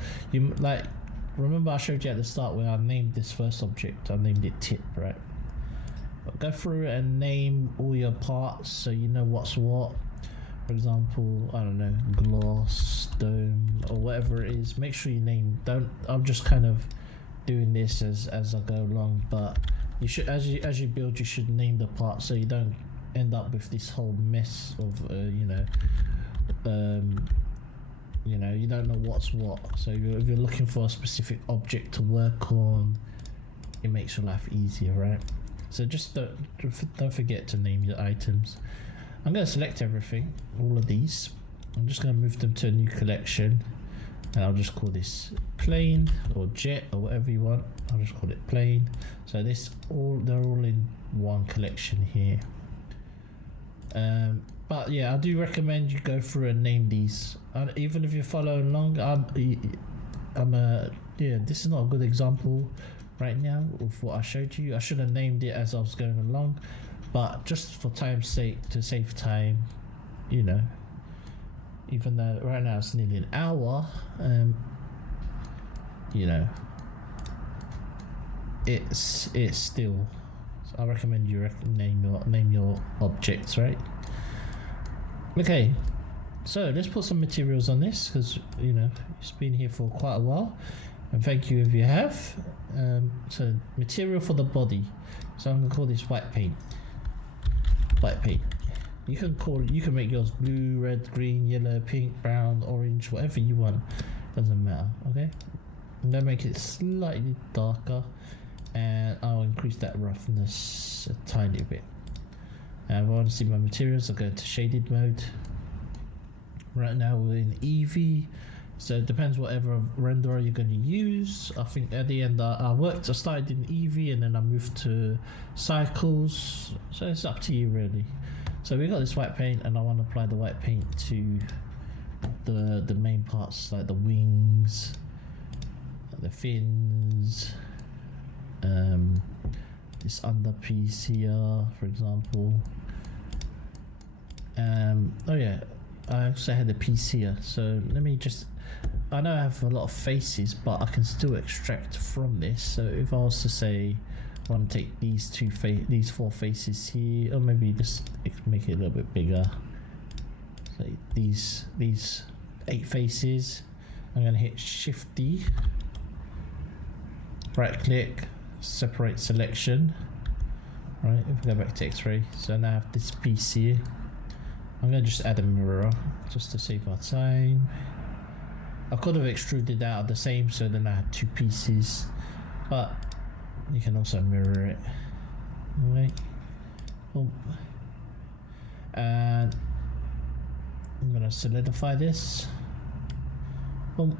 Remember I showed you at the start where I named this first object. I named it tip, right? But go through and name all your parts so you know what's what. For example, I don't know, glass, dome, or whatever it is. Make sure you name. I'm just kind of doing this as I go along, but you should, as you build, you should name the parts so you don't end up with this whole mess of you don't know what's what. So if you're looking for a specific object to work on, it makes your life easier, right? So just don't forget to name your items. I'm going to select everything, all of these. I'm just going to move them to a new collection, and I'll just call this plane or jet or whatever you want. I'll just call it plane. So they're all in one collection here. But yeah, I do recommend you go through and name these. Even if you're following along, this is not a good example right now of what I showed you. I should have named it as I was going along. But just for time's sake, to save time, even though right now it's nearly an hour, it's still. So I recommend you name your objects, right? Okay, so let's put some materials on this because it's been here for quite a while, and thank you if you have. So material for the body. So I'm gonna call this white paint. White paint. You can make yours blue, red, green, yellow, pink, brown, orange, whatever you want. Doesn't matter. Okay. I'm gonna make it slightly darker, and I'll increase that roughness a tiny bit. Now, if I want to see my materials, I'll go to shaded mode. Right now we're in Eevee, so it depends whatever renderer you're going to use. I think at the end I started in Eevee and then I moved to Cycles, so it's up to you really. So we got this white paint, and I want to apply the white paint to the main parts like the wings. the fins, this under piece here, for example. Oh yeah, I also had a piece here, so let me just, I know I have a lot of faces, but I can still extract from this. So if I was to say I want to take these four faces here, or maybe just make it a little bit bigger, so these 8 faces, I'm going to hit Shift D, right click, separate selection. Right, if we go back to X-ray, so now I have this piece here. I'm going to just add a mirror just to save our time. I could have extruded out the same, so then I had 2 pieces, but you can also mirror it. Alright, boom. And I'm going to solidify this. Boom.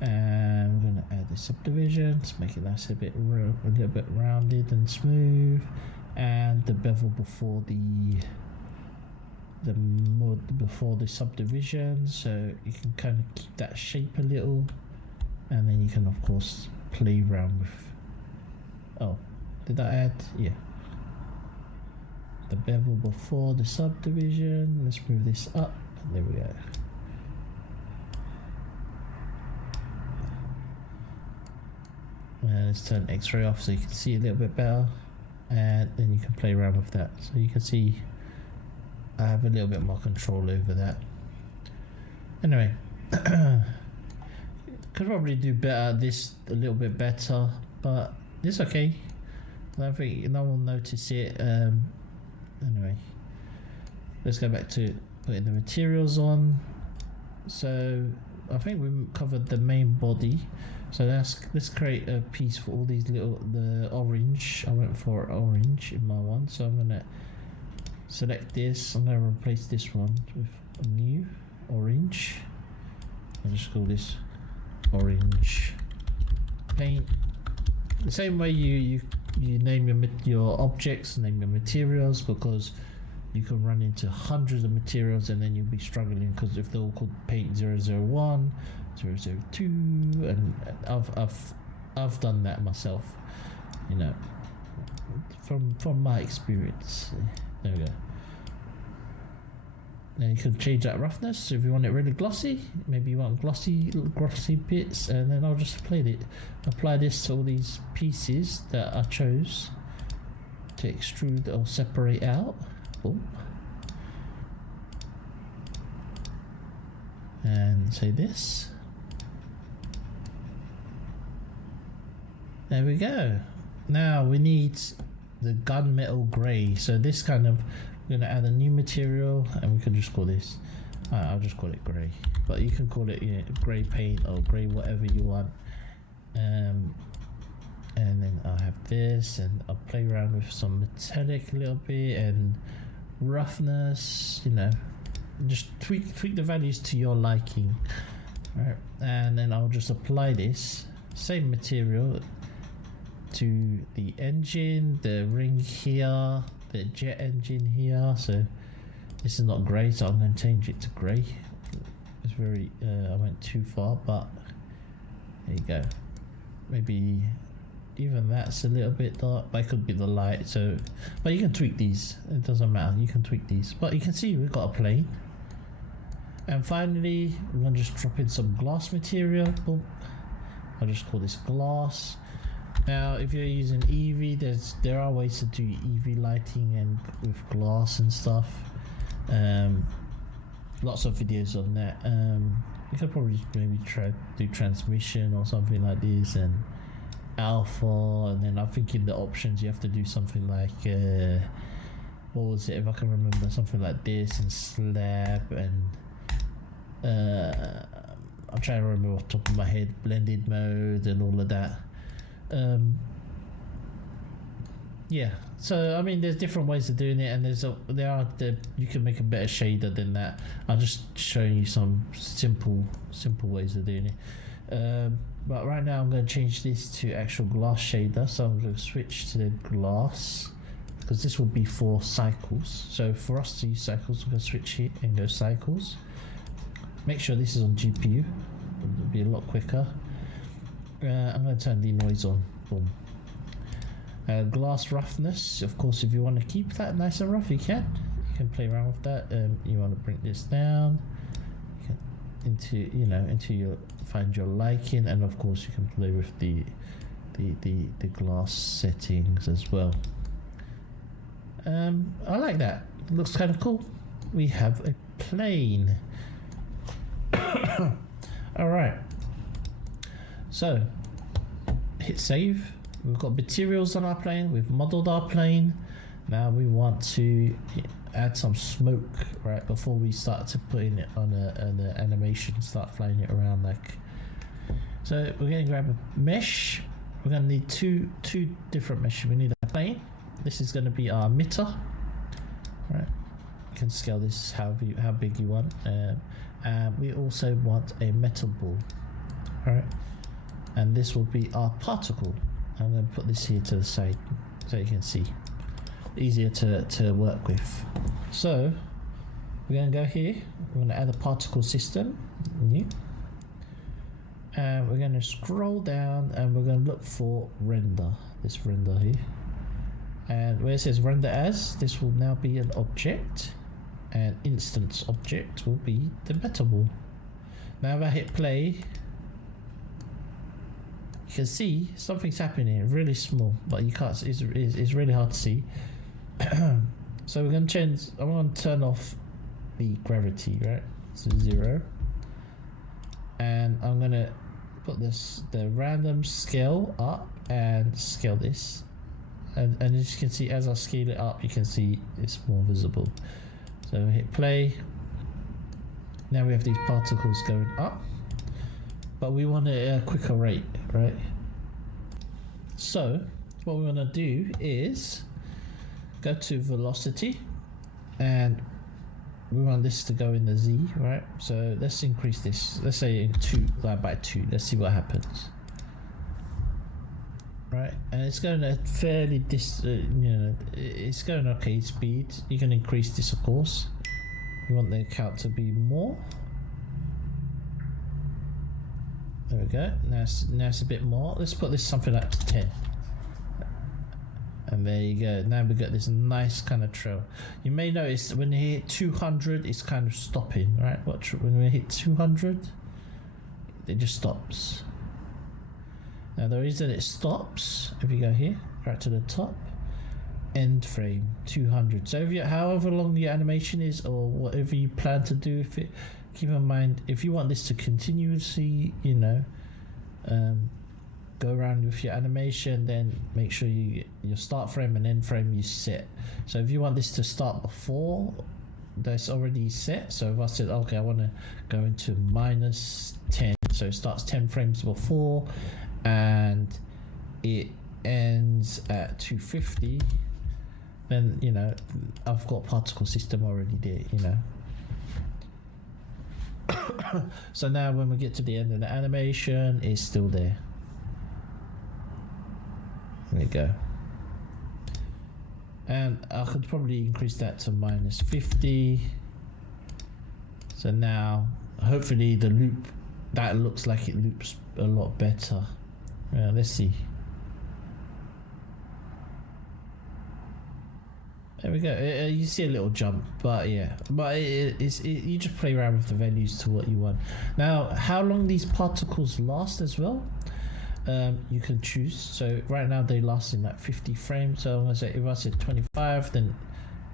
And we're going to add the subdivision to make it nice, a little bit rounded and smooth, and the bevel before the subdivision, so you can kind of keep that shape a little, and then you can of course play around with. Oh, did I add? Yeah. The bevel before the subdivision. Let's move this up. There we go. Let's turn X-ray off so you can see a little bit better, and then you can play around with that. So you can see I have a little bit more control over that. Anyway, could probably do better, this a little bit better, but it's okay. I don't think no one will notice it. Anyway, let's go back to putting the materials on. So I think we covered the main body. So let's create a piece for all these the orange. I went for orange in my one, so I'm gonna select this. I'm gonna replace this one with a new orange. I'll just call this orange paint. The same way you name your objects, name your materials, because you can run into hundreds of materials and then you'll be struggling, because if they're all called paint 001, 002, and I've done that myself, you know, from my experience. There we go. Then you can change that roughness. So if you want it really glossy, maybe you want glossy bits, and then I'll just apply this to all these pieces that I chose to extrude or separate out. Boom. And say this. There we go. Now we need the gunmetal grey. So this kind of, we're going to add a new material, and we can just call this, I'll just call it grey, but you can call it grey paint or grey whatever you want. And then I'll have this, and I'll play around with some metallic a little bit and roughness, you know, just tweak the values to your liking. Right, and then I'll just apply this same material to the engine, the ring here, the jet engine here. So this is not grey, so I'm going to change it to grey. It's very I went too far, but there you go. Maybe even that's a little bit dark, but it could be the light. So, but you can tweak these, it doesn't matter, you can tweak these. But you can see we've got a plane. And finally, we're going to just drop in some glass material. Boom. I'll just call this glass. Now, if you're using EV, there are ways to do EV lighting and with glass and stuff. Lots of videos on that. You could probably maybe try do transmission or something like this, and alpha, and then I think in the options you have to do something like what was it, if I can remember, something like this, and slab, and I'm trying to remember off the top of my head, blended mode and all of that. Yeah, so I mean there's different ways of doing it, and you can make a better shader than that. I'm just showing you some simple ways of doing it. But right now I'm going to change this to actual glass shader, so I'm going to switch to the glass, because this will be for cycles. So for us to use cycles, we're going to switch here and go cycles. Make sure this is on GPU, be a lot quicker. I'm going to turn the noise on. Boom. Glass roughness, of course, if you want to keep that nice and rough, you can play around with that. You want to bring this down into your find your liking, and of course you can play with the glass settings as well. I like that. It looks kind of cool. We have a plane. All right, so hit save. We've got materials on our plane, we've modeled our plane. Now we want to add some smoke, right, before we start to putting it on an animation, start flying it around like. So we're going to grab a mesh. We're going to need two different meshes. We need a plane. This is going to be our emitter, right? You can scale this how big you want. And we also want a metal ball, right? And this will be our particle. I'm going to put this here to the side so you can see. Easier to work with. So we're going to go here. We're going to add a particle system, new. And we're going to scroll down and we're going to look for render. This render here. And where it says render as, this will now be an object. And instance object will be the metal ball. Now if I hit play, you can see something's happening, really small, but you can't. It's really hard to see. So we're going to change. I'm going to turn off the gravity, right? So 0, and I'm going to put the random scale up and scale this, and as you can see, as I scale it up, you can see it's more visible. So hit play. Now we have these particles going up. But we want a quicker rate, right? So what we want to do is go to velocity, and we want this to go in the Z, right? So let's increase this. Let's say in 2, by 2. Let's see what happens. Right, and it's going at fairly it's going okay speed. You can increase this, of course. You want the count to be more. There we go. Now it's a bit more. Let's put this something like 10. And there you go. Now we've got this nice kind of trail. You may notice when you hit 200, it's kind of stopping, right? When we hit 200, it just stops. Now the reason it stops, if you go here, right to the top, end frame 200. So if however long your animation is, or whatever you plan to do with it, keep in mind, if you want this to continuously, go around with your animation, then make sure your start frame and end frame you set. So if you want this to start before that's already set, so if I said, okay, I want to go into -10, so it starts 10 frames before and it ends at 250, then I've got particle system already there, So now when we get to the end of the animation, it's still there. There we go. And I could probably increase that to -50. So now hopefully the loop, that looks like it loops a lot better. Let's see. There we go. You see a little jump, but yeah, you just play around with the values to what you want. Now, how long these particles last as well, you can choose. So right now they last in like 50 frames. So I'm gonna say, if I said 25, then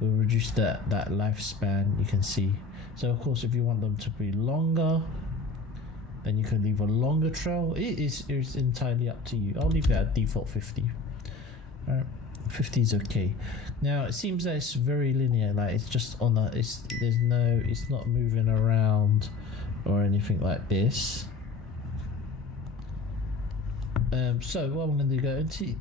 we'll reduce that lifespan. You can see. So of course, if you want them to be longer, then you can leave a longer trail. It's entirely up to you. I'll leave it at default 50. All right. 50 is okay. Now it seems that it's very linear, like it's just on a, it's not moving around or anything like this. So what I'm going to do, go into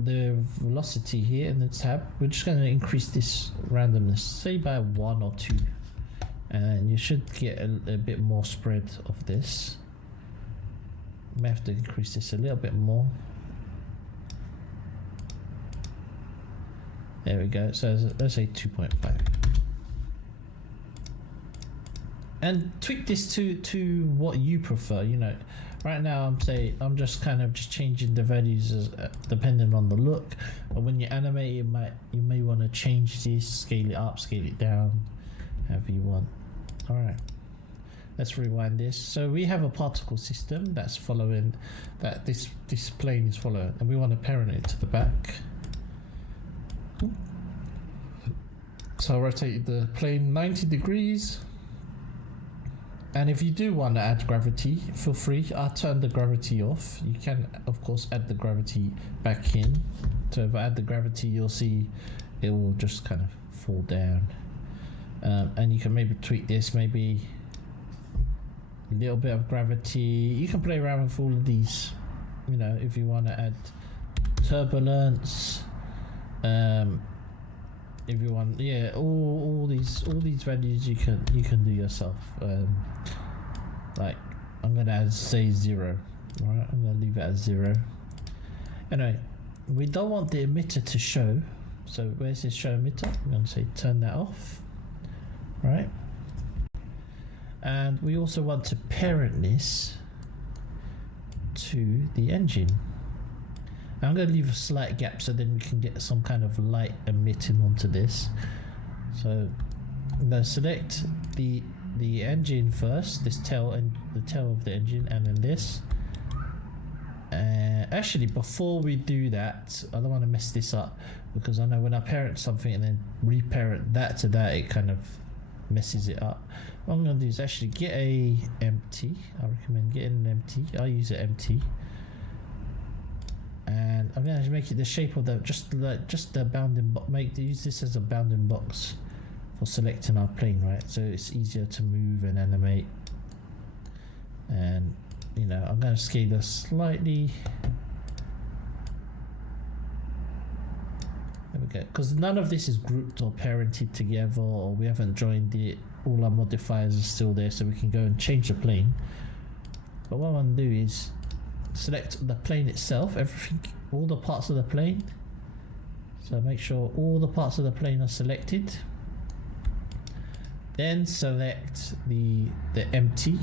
the velocity here in the tab. We're just going to increase this randomness, say by 1 or 2, and you should get a bit more spread of this. You may have to increase this a little bit more. There we go. So let's say 2.5. and tweak this to what you prefer. You know, right now I'm just kind of just changing the values as, depending on the look. But when you animate, you may want to change this, scale it up, scale it down, however you want. All right, let's rewind this. So we have a particle system that's following that this plane is following, and we want to parent it to the back. So I'll rotate the plane 90 degrees. And if you do want to add gravity, feel free. I'll turn the gravity off. You can, of course, add the gravity back in. So if I add the gravity, you'll see it will just kind of fall down. And you can maybe tweak this, maybe a little bit of gravity. You can play around with all of these. You know, if you want to add turbulence, if you want, yeah, all these values you can do yourself. Like I'm gonna add, say, 0. All right, I'm gonna leave it at 0. Anyway, we don't want the emitter to show, so where's this show emitter? I'm gonna say turn that off. Right, and we also want to parent this to the engine. I'm going to leave a slight gap so then we can get some kind of light emitting onto this. So I'm going to select the engine first, this tail, and the tail of the engine, and then this. Actually, before we do that, I don't want to mess this up, because I know when I parent something and then reparent that to that, it kind of messes it up. What I'm going to do is actually get a empty. I recommend getting an empty. I use it empty. And I'm going to make it the shape of the just the bounding box. Use this as a bounding box for selecting our plane, right? So it's easier to move and animate. And you know, I'm going to scale this slightly. There we go. Because none of this is grouped or parented together, or we haven't joined it. All our modifiers are still there, so we can go and change the plane. But what I want to do is select the plane itself, everything, all the parts of the plane. So make sure all the parts of the plane are selected. Then select the empty.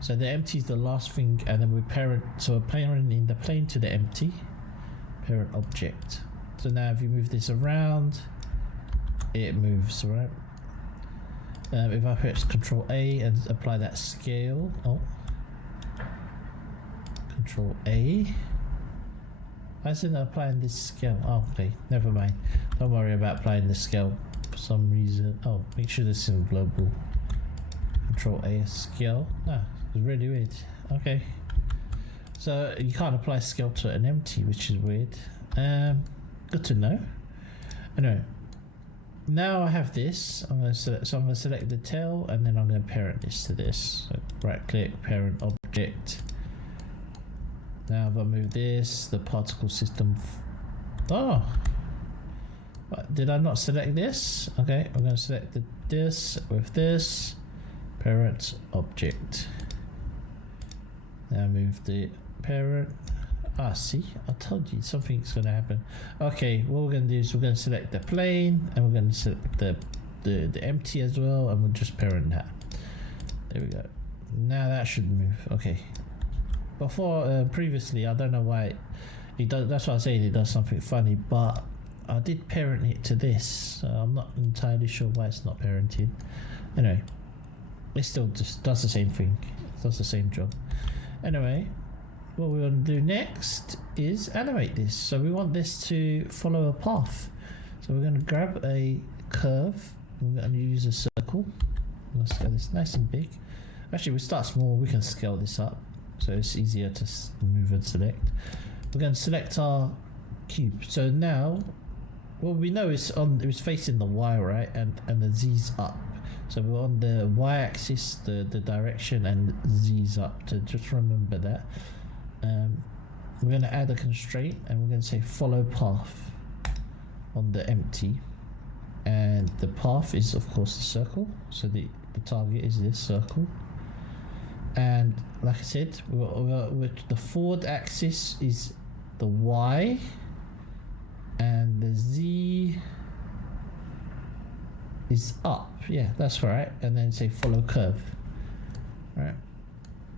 So the empty is the last thing, and then we parent. So we're parenting the plane to the empty. Parent object. So now if you move this around, it moves, right? If I press Control A and apply that scale, Control A. Why isn't it applying this scale? Oh, okay, never mind. Don't worry about applying the scale for some reason. Oh, make sure this is in global. Control A scale. Ah, it's really weird. Okay. So you can't apply scale to an empty, which is weird. Good to know. Anyway, now I have this. I'm going to select the tail, and then I'm going to parent this to this. So right click, parent object. Now if I move this, the particle system. Oh, did I not select this? Okay, I'm going to select this with this parent object. Now move the parent. Ah, see, I told you something's going to happen. Okay, what we're going to do is we're going to select the plane, and we're going to select the empty as well, and we'll just parent that. There we go. Now that should move. Okay. Before, previously, I don't know why it does. That's what I'm saying. It does something funny, but I did parent it to this. So I'm not entirely sure why it's not parented. Anyway, it still just does the same thing. It does the same job. Anyway, what we want to do next is animate this. So we want this to follow a path. So we're going to grab a curve. We're going to use a circle. Let's get this nice and big. Actually, we start small. We can scale this up, so it's easier to move and select. We're going to select our cube. So now, what we know is it's facing the Y, right, and the Z's up. So we're on the Y-axis, the direction, and Z's up. To just remember that. We're going to add a constraint, and we're going to say follow path on the empty, and the path is of course the circle. So the target is this circle. And like I said, the forward axis is the Y, and the Z is up. Yeah, that's right. And then say follow curve. Right.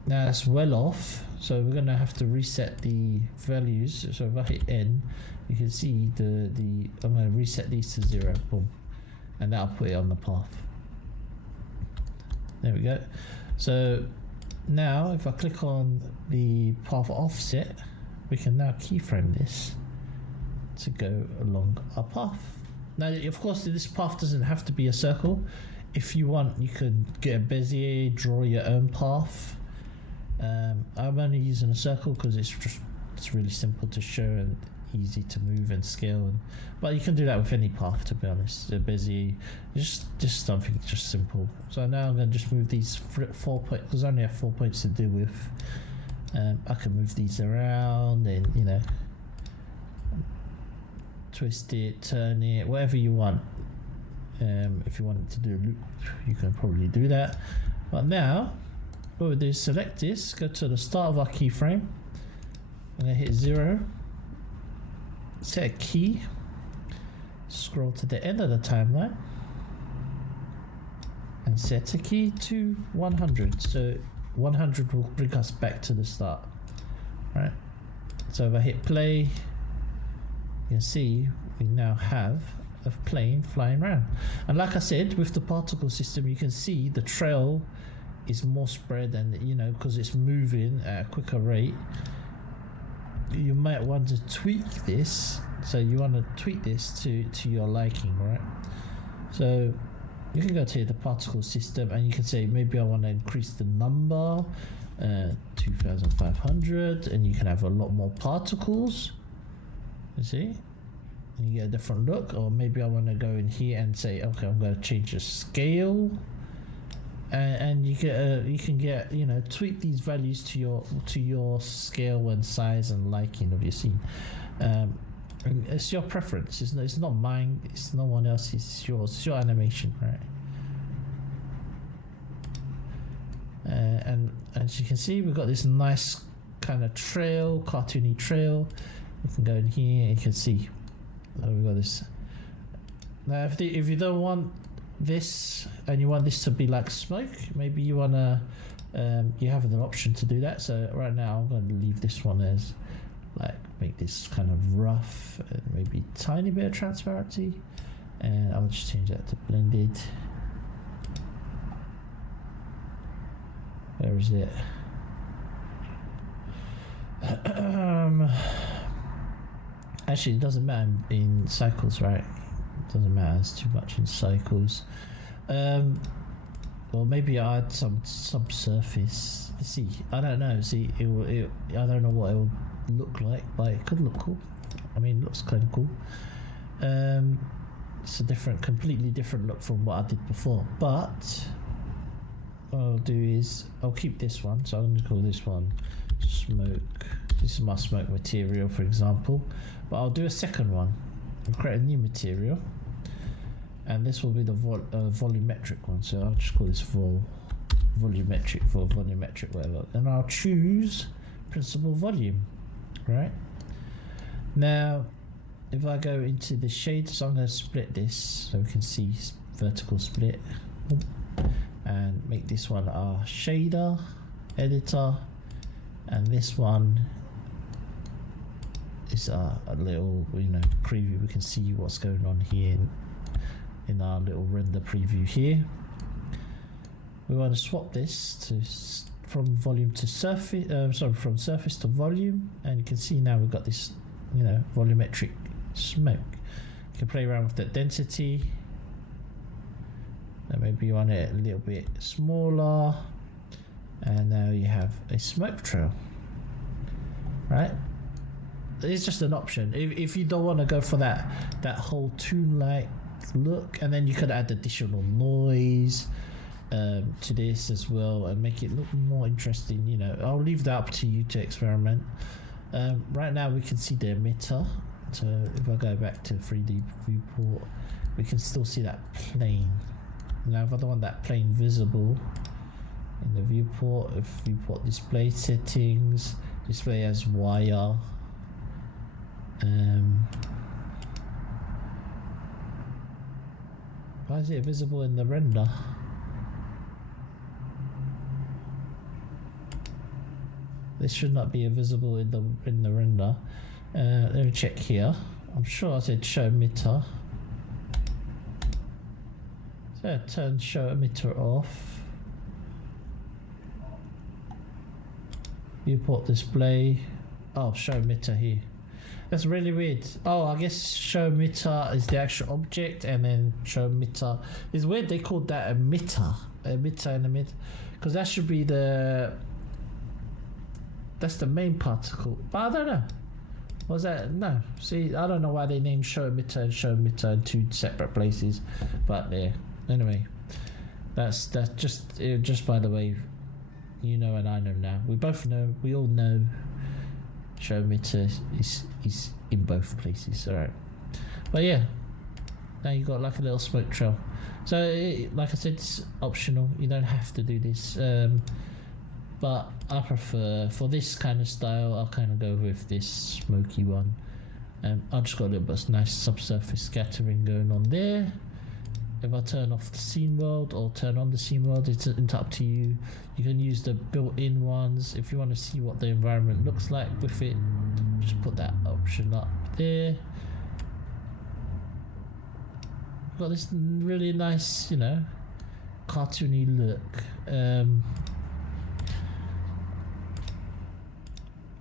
Now it's well off, so we're gonna have to reset the values. So if I hit N, you can see the I'm gonna reset these to 0. Boom, and that'll put it on the path. There we go. So now if I click on the path offset, we can now keyframe this to go along our path. Now, of course, this path doesn't have to be a circle. If you want, you can get a Bezier, draw your own path. I'm only using a circle because it's really simple to show and easy to move and scale. But you can do that with any path, to be honest. A Bezier, just something just simple. So now I'm going to just move these 4 points because I only have 4 points to deal with. I can move these around and twist it, turn it, whatever you want. If you wanted to do a loop, you can probably do that. But now, what we do is select this, go to the start of our keyframe, I'm going to hit 0, set a key, scroll to the end of the timeline, and set a key to 100. So 100 will bring us back to the start. Right. So if I hit play, you can see we now have a plane flying around. And like I said, with the particle system, you can see the trail is more spread, and because it's moving at a quicker rate, you might want to tweak this. So you want to tweak this to your liking, right? So you can go to the particle system and you can say, maybe I want to increase the number 2500, and you can have a lot more particles, you see, and you get a different look. Or maybe I want to go in here and say, okay, I'm going to change the scale, and you can get tweak these values to your scale and size and liking of your scene. And it's your preference. It's not mine. It's no one else's. It's yours. It's your animation, right? And as you can see, we've got this nice kind of trail, cartoony trail. You can go in here. You can see we've got this. Now, if you don't want this and you want this to be like smoke, maybe you wanna you have an option to do that. So right now, I'm going to leave this one as make this kind of rough and maybe tiny bit of transparency, and I'll just change that to blended. Where is it? Actually, it doesn't matter in cycles, right? It doesn't matter, it's too much in cycles. Or maybe I add some subsurface. Let's see, I don't know. See, I don't know what it will look like, but it could look cool. I mean, it looks kind of cool. It's a completely different look from what I did before. But what I'll do is I'll keep this one. So I'm going to call this one smoke. This is my smoke material, for example. But I'll do a second one. I'll create a new material, and this will be the volumetric one. So I'll just call this volumetric, whatever. And I'll choose principal volume. Right now, if I go into the shade, so I'm going to split this so we can see vertical split, and make this one our shader editor, and this one is a little preview. We can see what's going on here in our little render preview here. We want to swap this from volume to surface, from surface to volume, and you can see now we've got this volumetric smoke. You can play around with the density, and maybe you want it a little bit smaller, and now you have a smoke trail, right? It's just an option. If you don't want to go for that whole toon-like look, and then you could add additional noise to this as well and make it look more interesting. I'll leave that up to you to experiment. Right now we can see the emitter, so if I go back to 3D viewport, we can still see that plane. Now if I don't want that plane visible in the viewport, if viewport display settings, display as wire, Why is it visible in the render? This should not be visible in the render. Let me check here. I'm sure I said show emitter. So turn show emitter off. Viewport display. Oh, show emitter here. That's really weird. Oh, I guess show emitter is the actual object, and then show emitter. It's weird they called that emitter. Emitter and emitter, because that should be that's the main particle. But I don't know. Was that no? See, I don't know why they named show emitter and show emitter in two separate places. But yeah. Anyway, that's just by the way, you know, and I know now. We both know. We all know. Show emitter is in both places. All right, but yeah, now you got like a little smoke trail. So like I said, it's optional. You don't have to do this. But I prefer, for this kind of style, I'll kind of go with this smoky one. I just got a little bit of nice subsurface scattering going on there. If I turn off the scene world or turn on the scene world, it's up to you. You can use the built-in ones. If you want to see what the environment looks like with it, just put that option up there. Got this really nice, you know, cartoony look.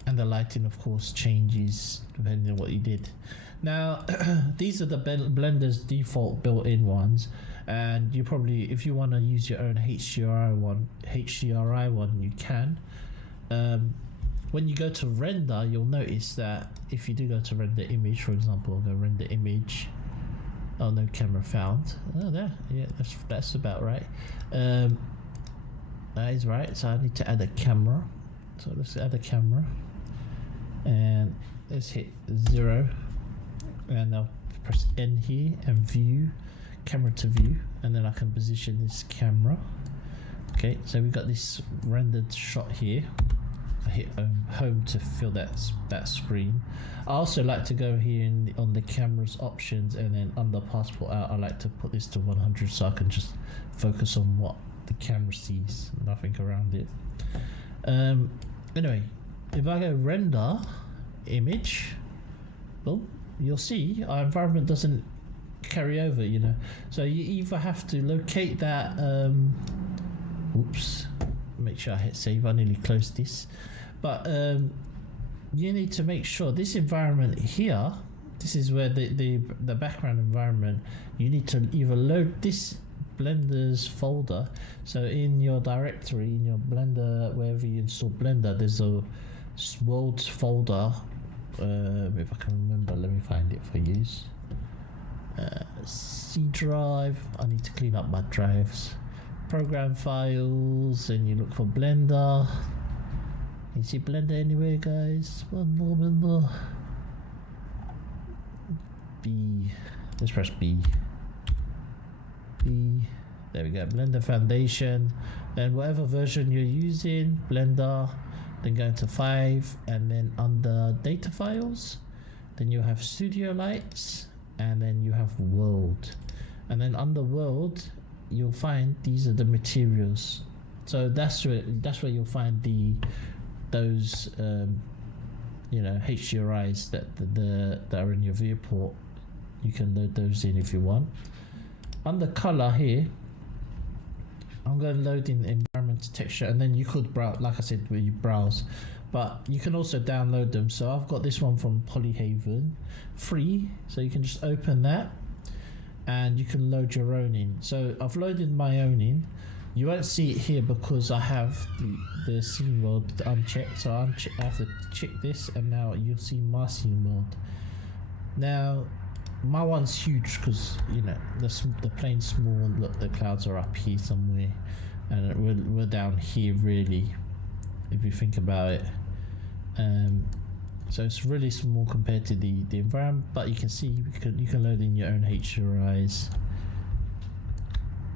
And the lighting, of course, changes depending on what you did. Now, these are the Blender's default built-in ones, and you probably, if you want to use your own HDRI one, you can. When you go to render, you'll notice that if you do go to render image, for example, I'll go render image. Oh, no camera found. Oh, there. Yeah, that's about right. That is right. So I need to add a camera. So let's add a camera. And let's hit 0, and I'll press N here and view, camera to view, and then I can position this camera. Okay, so we've got this rendered shot here. I hit home to fill that screen. I also like to go here on the camera's options, and then under passport out, I like to put this to 100 so I can just focus on what the camera sees, nothing around it. Anyway, if I go render image, well, you'll see our environment doesn't carry over, you know. So you either have to locate that. Oops, make sure I hit save. I nearly closed this, but you need to make sure this environment here. This is where the background environment. You need to either load this Blender's folder. So in your directory, in your Blender, wherever you install Blender, there's a world folder. If I can remember, let me find it for you. C drive. I need to clean up my drives. Program files, and you look for Blender. You see Blender anywhere, guys? One more Blender. B. Let's press B. There we go, Blender Foundation. Then whatever version you're using, Blender, then go to 5, and then under data files, then you have Studio Lights, and then you have World, and then under World you'll find these are the materials. So that's where you'll find those you know, HDRIs that are in your viewport. You can load those in if you want. Under color here, I'm going to load in environment texture, and then you could browse, like I said, where you browse, but you can also download them. So I've got this one from Polyhaven, free, so you can just open that and you can load your own in. So I've loaded my own in. You won't see it here because I have the scene world unchecked, so I have to check this, and now you'll see my scene world. Now my one's huge because, you know, the plane's small, and look, the clouds are up here somewhere, and we're down here really, if you think about it. So it's really small compared to the environment, but you can see you can load in your own HDRIs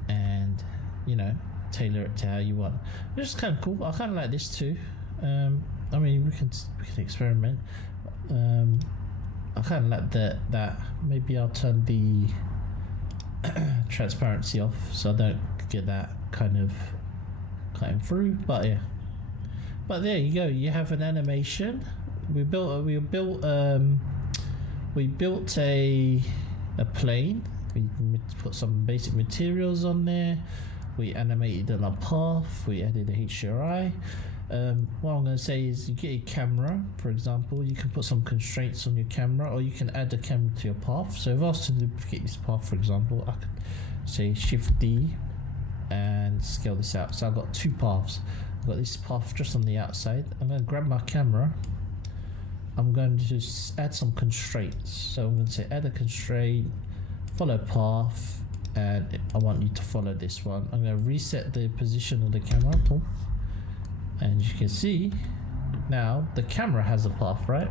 and, you know, tailor it to how you want, which is kind of cool. I kind of like this too. I mean, we can experiment. I kind of like that. Maybe I'll turn the transparency off so I don't get that kind of cutting through. But yeah, but there you go, you have an animation. We built a plane. We put some basic materials on there. We animated on a path. We added a HDRI. What I'm going to say is, you get a camera, for example. You can put some constraints on your camera, or you can add a camera to your path. So if I was to duplicate this path, for example, I could say Shift D and scale this out. So I've got two paths. I've got this path just on the outside. I'm going to grab my camera. I'm going to just add some constraints. So I'm going to say add a constraint, follow path, and I want you to follow this one. I'm going to reset the position of the camera. Boom. And you can see now the camera has a path, right?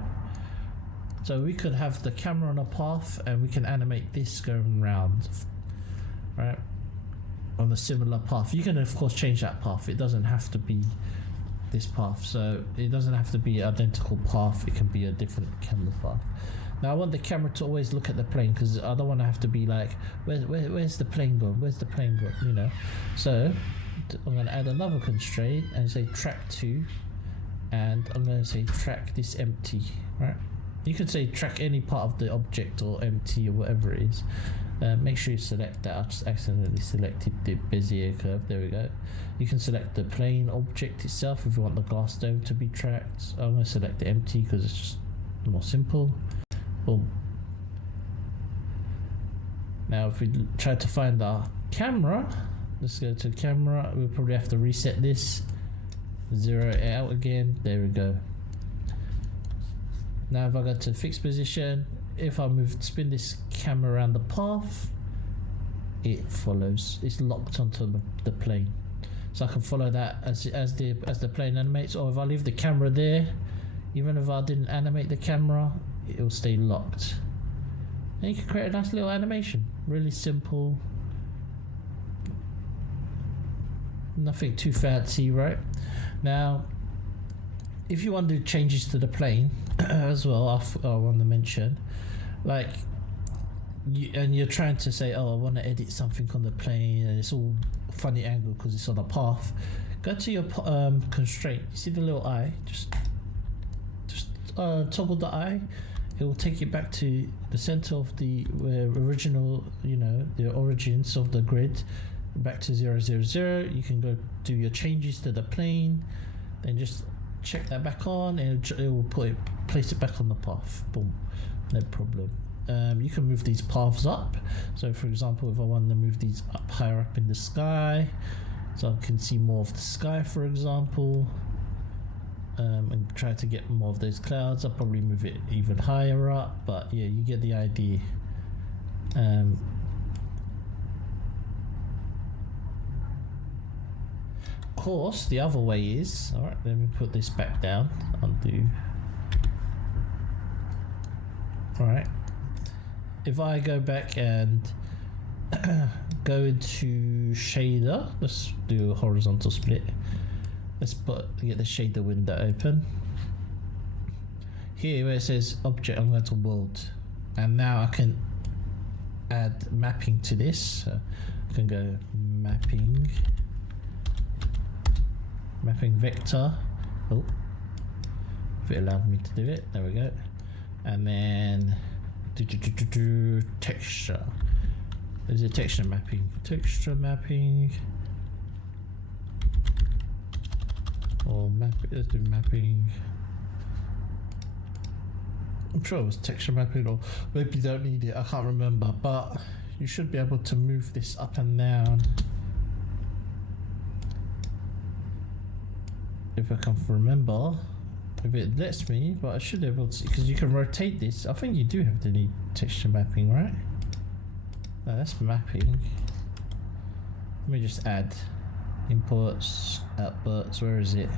So we could have the camera on a path and we can animate this going round, right? On a similar path. You can of course change that path. It doesn't have to be this path, so it doesn't have to be identical path. It can be a different camera path. Now I want the camera to always look at the plane, because I don't want to have to be like, where's the plane gone? Where's the plane gone? You know. So I'm going to add another constraint and say track 2, and I'm going to say track this empty, right? You could say track any part of the object or empty or whatever it is. Make sure you select that. I just accidentally selected the Bezier curve. There we go. You can select the plane object itself if you want the glass dome to be tracked. I'm going to select the empty because it's just more simple. Boom. Now if we try to find our camera, let's go to camera. We'll probably have to reset this, zero it out again. There we go. Now if I go to fixed position, if I spin this camera around the path, it follows. It's locked onto the plane, so I can follow that as the plane animates. Or if I leave the camera there, even if I didn't animate the camera, it will stay locked. And you can create a nice little animation. Really simple. Nothing too fancy, right? Now, if you want to do changes to the plane as well, I want to mention, like, you're trying to say, oh, I want to edit something on the plane, and it's all funny angle because it's on a path. Go to your constraint. You see the little eye? Just toggle the eye. It will take you back to the center of the original, the origins of the grid, back to 0, 0, 0. You can go do your changes to the plane, then just check that back on, and it will place it back on the path. Boom, no problem. You can move these paths up. So for example, if I want to move these up higher up in the sky, so I can see more of the sky, for example, and try to get more of those clouds, I'll probably move it even higher up, but yeah, you get the idea. Of course, the other way is, all right, let me put this back down, undo. All right, if I go back and go into shader, let's do a horizontal split. Let's get the shader window open. Here where it says object, I'm going to world, and now I can add mapping to this. So I can go mapping vector. Oh, if it allowed me to do it, there we go. And then texture. There's a texture mapping. Or let's do mapping. I'm sure it was texture mapping, or maybe you don't need it, I can't remember, but you should be able to move this up and down if I can remember, if it lets me, but I should be able to, because you can rotate this. I think you do have to need texture mapping, right? No, that's mapping. Let me just add imports, outputs, where is it?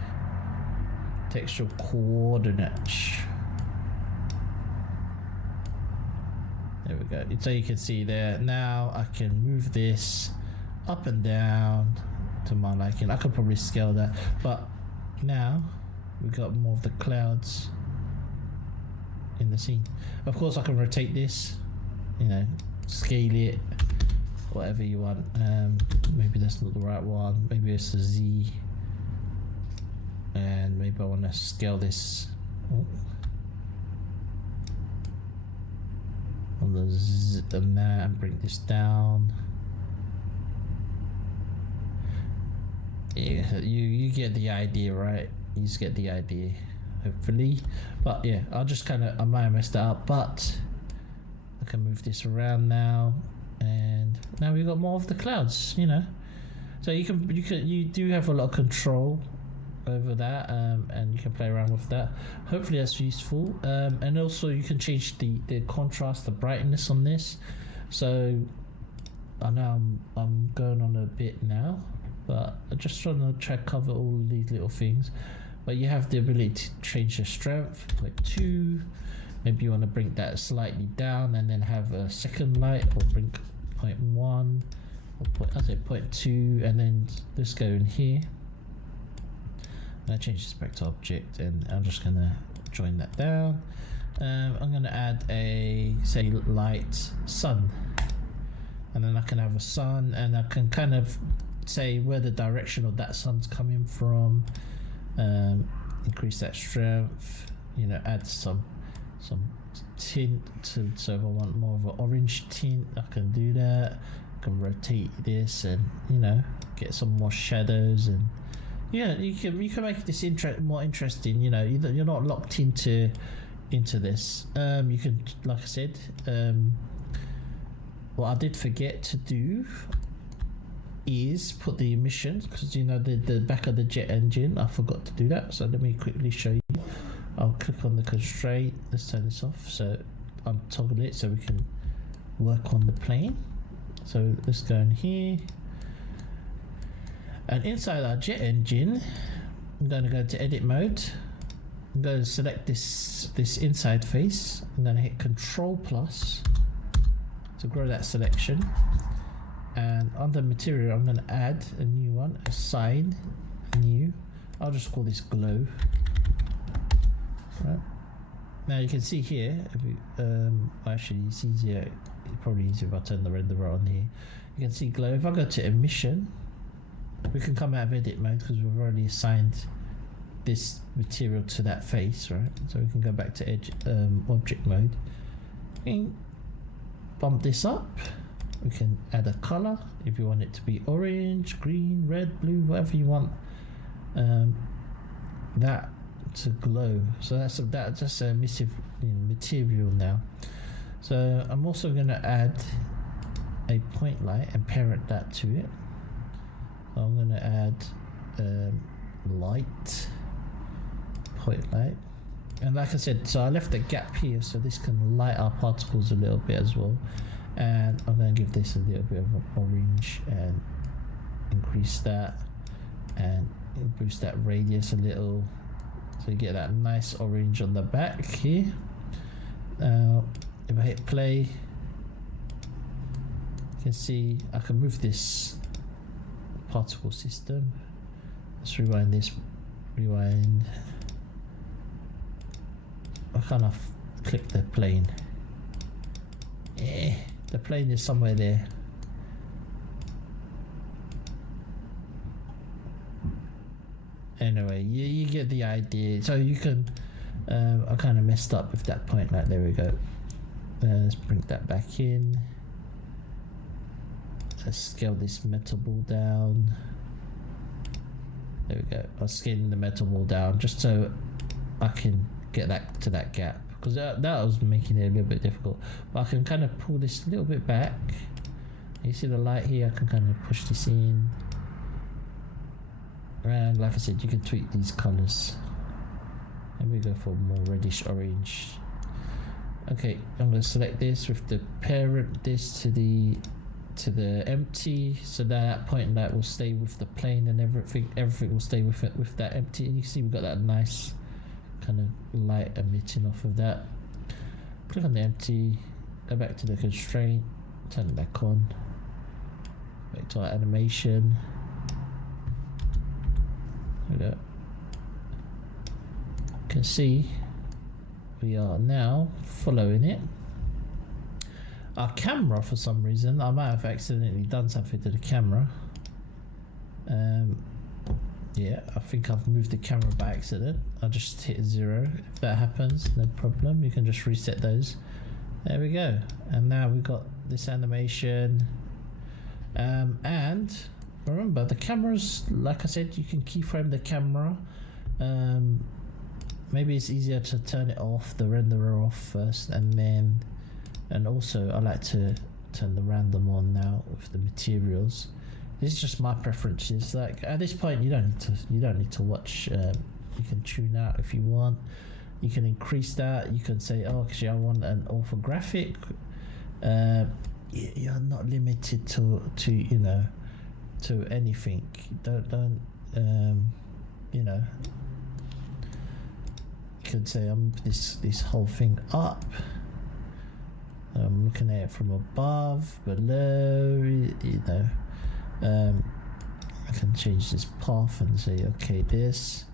Textual coordinates. There we go. So you can see there. Now I can move this up and down to my liking. I could probably scale that, but now we got more of the clouds in the scene. Of course, I can rotate this, scale it, whatever you want. Maybe that's not the right one. Maybe it's a Z, and maybe I want to scale this on the Z and that, and bring this down. Yeah, you get the idea, right? You just get the idea, hopefully. But yeah, I might have messed that up, but I can move this around now, and now we've got more of the clouds, you know. So you do have a lot of control over that, and you can play around with that. Hopefully that's useful. And also you can change the contrast, the brightness on this. So I know I'm going on a bit now, but I'm just trying to try to cover all these little things. But you have the ability to change the strength, like 2. Maybe you want to bring that slightly down and then have a second light, or bring 0.1 or I'll say 0.2, and then let's go in here. And I change this back to object, and I'm just gonna join that down. I'm gonna add a, say, light sun, and then I can have a sun, and I can kind of say where the direction of that sun's coming from. Increase that strength, you know, add some tint so if I want more of an orange tint, I can do that. I can rotate this, and you know, get some more shadows, and yeah, you can make this more interesting. You know, you're not locked into this. You can, like I said, what I did forget to do is put the emissions, because you know the back of the jet engine, I forgot to do that. So let me quickly show you. I'll click on the constraint. Let's turn this off. So I'll toggle it so we can work on the plane. So let's go in here, and inside our jet engine, I'm going to go to edit mode. I'm going to select this inside face. I'm going to hit Control Plus to grow that selection. And under material, I'm going to add a new one, assign new. I'll just call this glow. Right. Now you can see here, if you, actually it's easier, it's probably easier if I turn the renderer on here. You can see glow. If I go to emission, we can come out of edit mode because we've already assigned this material to that face, right? So we can go back to object mode. We can bump this up. We can add a color if you want it to be orange, green, red, blue, whatever you want that to glow. So that's just a material now. So I'm also going to add a point light and parent that to it. So I'm going to add light, point light, and like I said, so I left a gap here so this can light our particles a little bit as well. And I'm going to give this a little bit of an orange and increase that and boost that radius a little, so you get that nice orange on the back here. Now if I hit play, you can see I can move this particle system. Let's rewind this, rewind. I kind of click the plane. Yeah, the plane is somewhere there. Anyway, you get the idea. So you can, I kind of messed up with that point light. There we go. Let's bring that back in. Let's scale this metal ball down. There we go. I'm scaling the metal ball down just so I can get that to that gap, because that was making it a little bit difficult. But I can kind of pull this a little bit back. You see the light here? I can kind of push this in. And like I said, you can tweak these colors. Maybe go for more reddish orange. Okay, I'm going to select this with the parent this to the empty, so that point light will stay with the plane, and everything will stay with it, with that empty. And you can see we've got that nice kind of light emitting off of that. Click on the empty, go back to the constraint, turn it back on, back to our animation. There we go. You can see we are now following it. our camera for some reason. I might have accidentally done something to the camera. Yeah, I think I've moved the camera by accident. I just hit 0. If that happens, no problem. You can just reset those. There we go. And now we've got this animation. And remember, the cameras, like I said, you can keyframe the camera. Maybe it's easier to turn it off, the renderer off first, and also I like to turn the random on now with the materials. This is just my preferences. Like at this point, you don't need to watch. You can tune out if you want. You can increase that. You can say, oh, actually, I want an orthographic. You're not limited to to anything. Don't you know. You could say I'm this whole thing up. I'm looking at it from above, below. I can change this path and say, okay, this.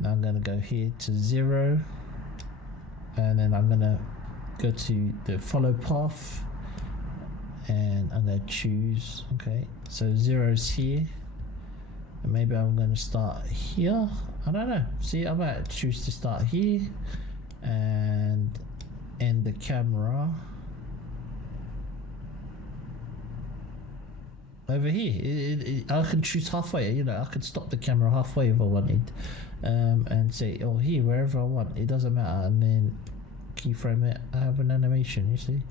Now I'm going to go here to 0, and then I'm going to go to the follow path, and I'm going to choose. Okay, so 0 is here, and maybe I'm going to start here. I don't know. See, I might choose to start here and end the camera over here. I can choose halfway. I can stop the camera halfway if I wanted, and say, oh, here, wherever I want. It doesn't matter, and then keyframe it. I have an animation. You see.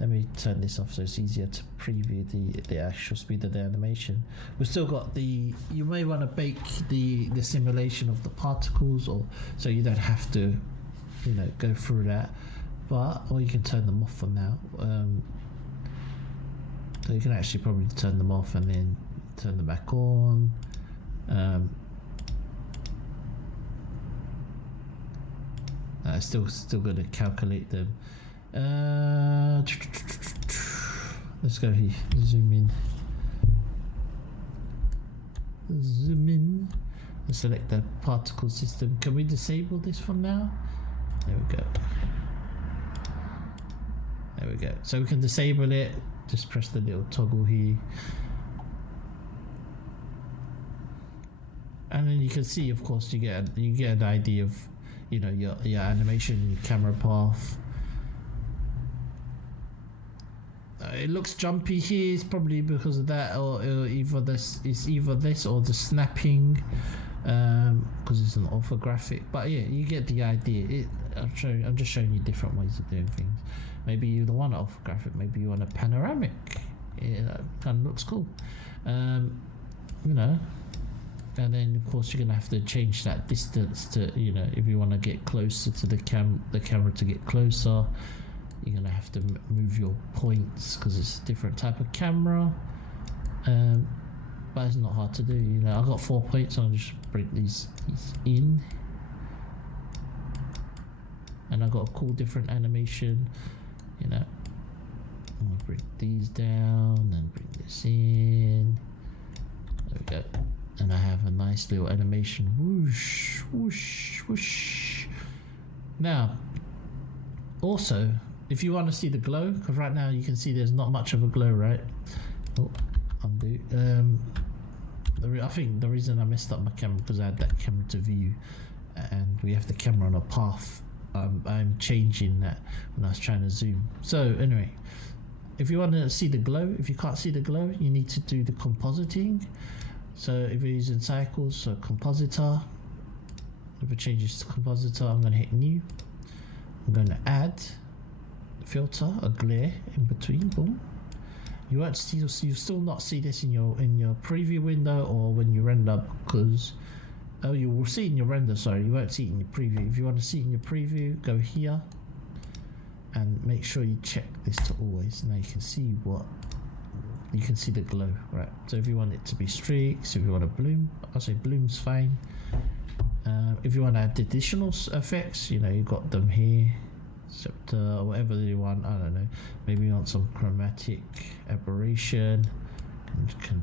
Let me turn this off so it's easier to preview the actual speed of the animation. We've still got you may want to bake the simulation of the particles, or so you don't have to go through that, or you can turn them off for now. So you can actually probably turn them off and then turn them back on. Still going to calculate them. Let's go here. Zoom in. And select the particle system. Can we disable this for now? There we go. So we can disable it. Just press the little toggle here, and then you can see, of course, you get an idea of your animation, your camera path. It looks jumpy here. It's probably because of that, or either this or the snapping, because it's an orthographic. But yeah, you get the idea. I'm just showing you different ways of doing things. Maybe you don't want an orthographic. Maybe you want a panoramic. That kind of looks cool. And then of course you're gonna have to change that distance to if you want to get closer to the camera to get closer. You're gonna have to move your points because it's a different type of camera, but it's not hard to do. I've got 4 points, I'll just bring these in, and I've got a cool different animation. I'm gonna bring these down and bring this in. There we go, and I have a nice little animation. Whoosh, whoosh, whoosh. Now, also, if you want to see the glow, because right now you can see there's not much of a glow, right? Oh, undo. I think the reason I messed up my camera because I had that camera to view, and we have the camera on a path. I'm changing that when I was trying to zoom. So anyway, if you want to see the glow, if you can't see the glow, you need to do the compositing. So if you're using cycles, so compositor. If it changes to compositor, I'm going to hit new. I'm going to add filter, a glare in between. Boom. You won't see, you still not see this in your preview window or when you render, because you will see it in your render. Sorry, you won't see it in your preview. If you want to see it in your preview, go here and make sure you check this to always. Now you can see the glow, right? So if you want it to be streaks, if you want a bloom, I'll say bloom's fine. If you want to add additional effects, you've got them here, scepter or whatever you want. I don't know. Maybe you want some chromatic aberration. And can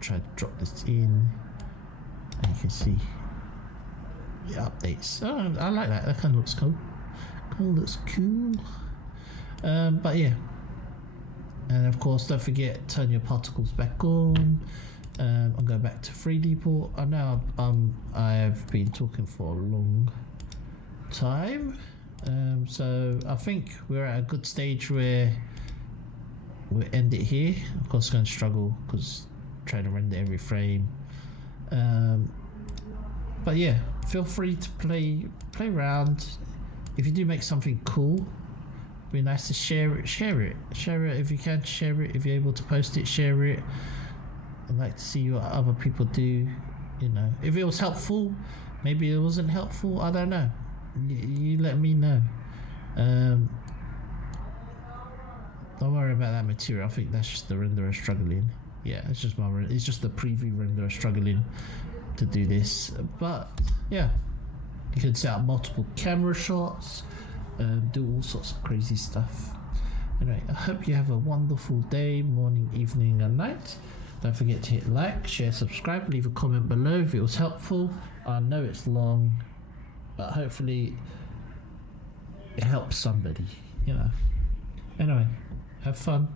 try to drop this in, and you can see the updates. Oh, I like that. That kind of looks cool. Looks cool. But yeah, And of course, don't forget, turn your particles back on. I'll go back to 3D port. I know I've been talking for a long time. So I think we're at a good stage where we'll end it here. Of course, it's going to struggle because trying to render every frame. But yeah, feel free to play around. If you do make something cool, it'd be nice to share it if you can. Share it if you're able to post it. Share it. I'd like to see what other people do. You know, if it was helpful, maybe it wasn't helpful. I don't know. You let me know. Don't worry about that material. I think that's just the renderer struggling. Yeah, it's just the preview renderer struggling to do this. But yeah, you can set up multiple camera shots, do all sorts of crazy stuff. Anyway, I hope you have a wonderful day, morning, evening, and night. Don't forget to hit like, share, subscribe, leave a comment below if it was helpful. I know it's long, but hopefully it helps somebody, you know. Anyway, have fun.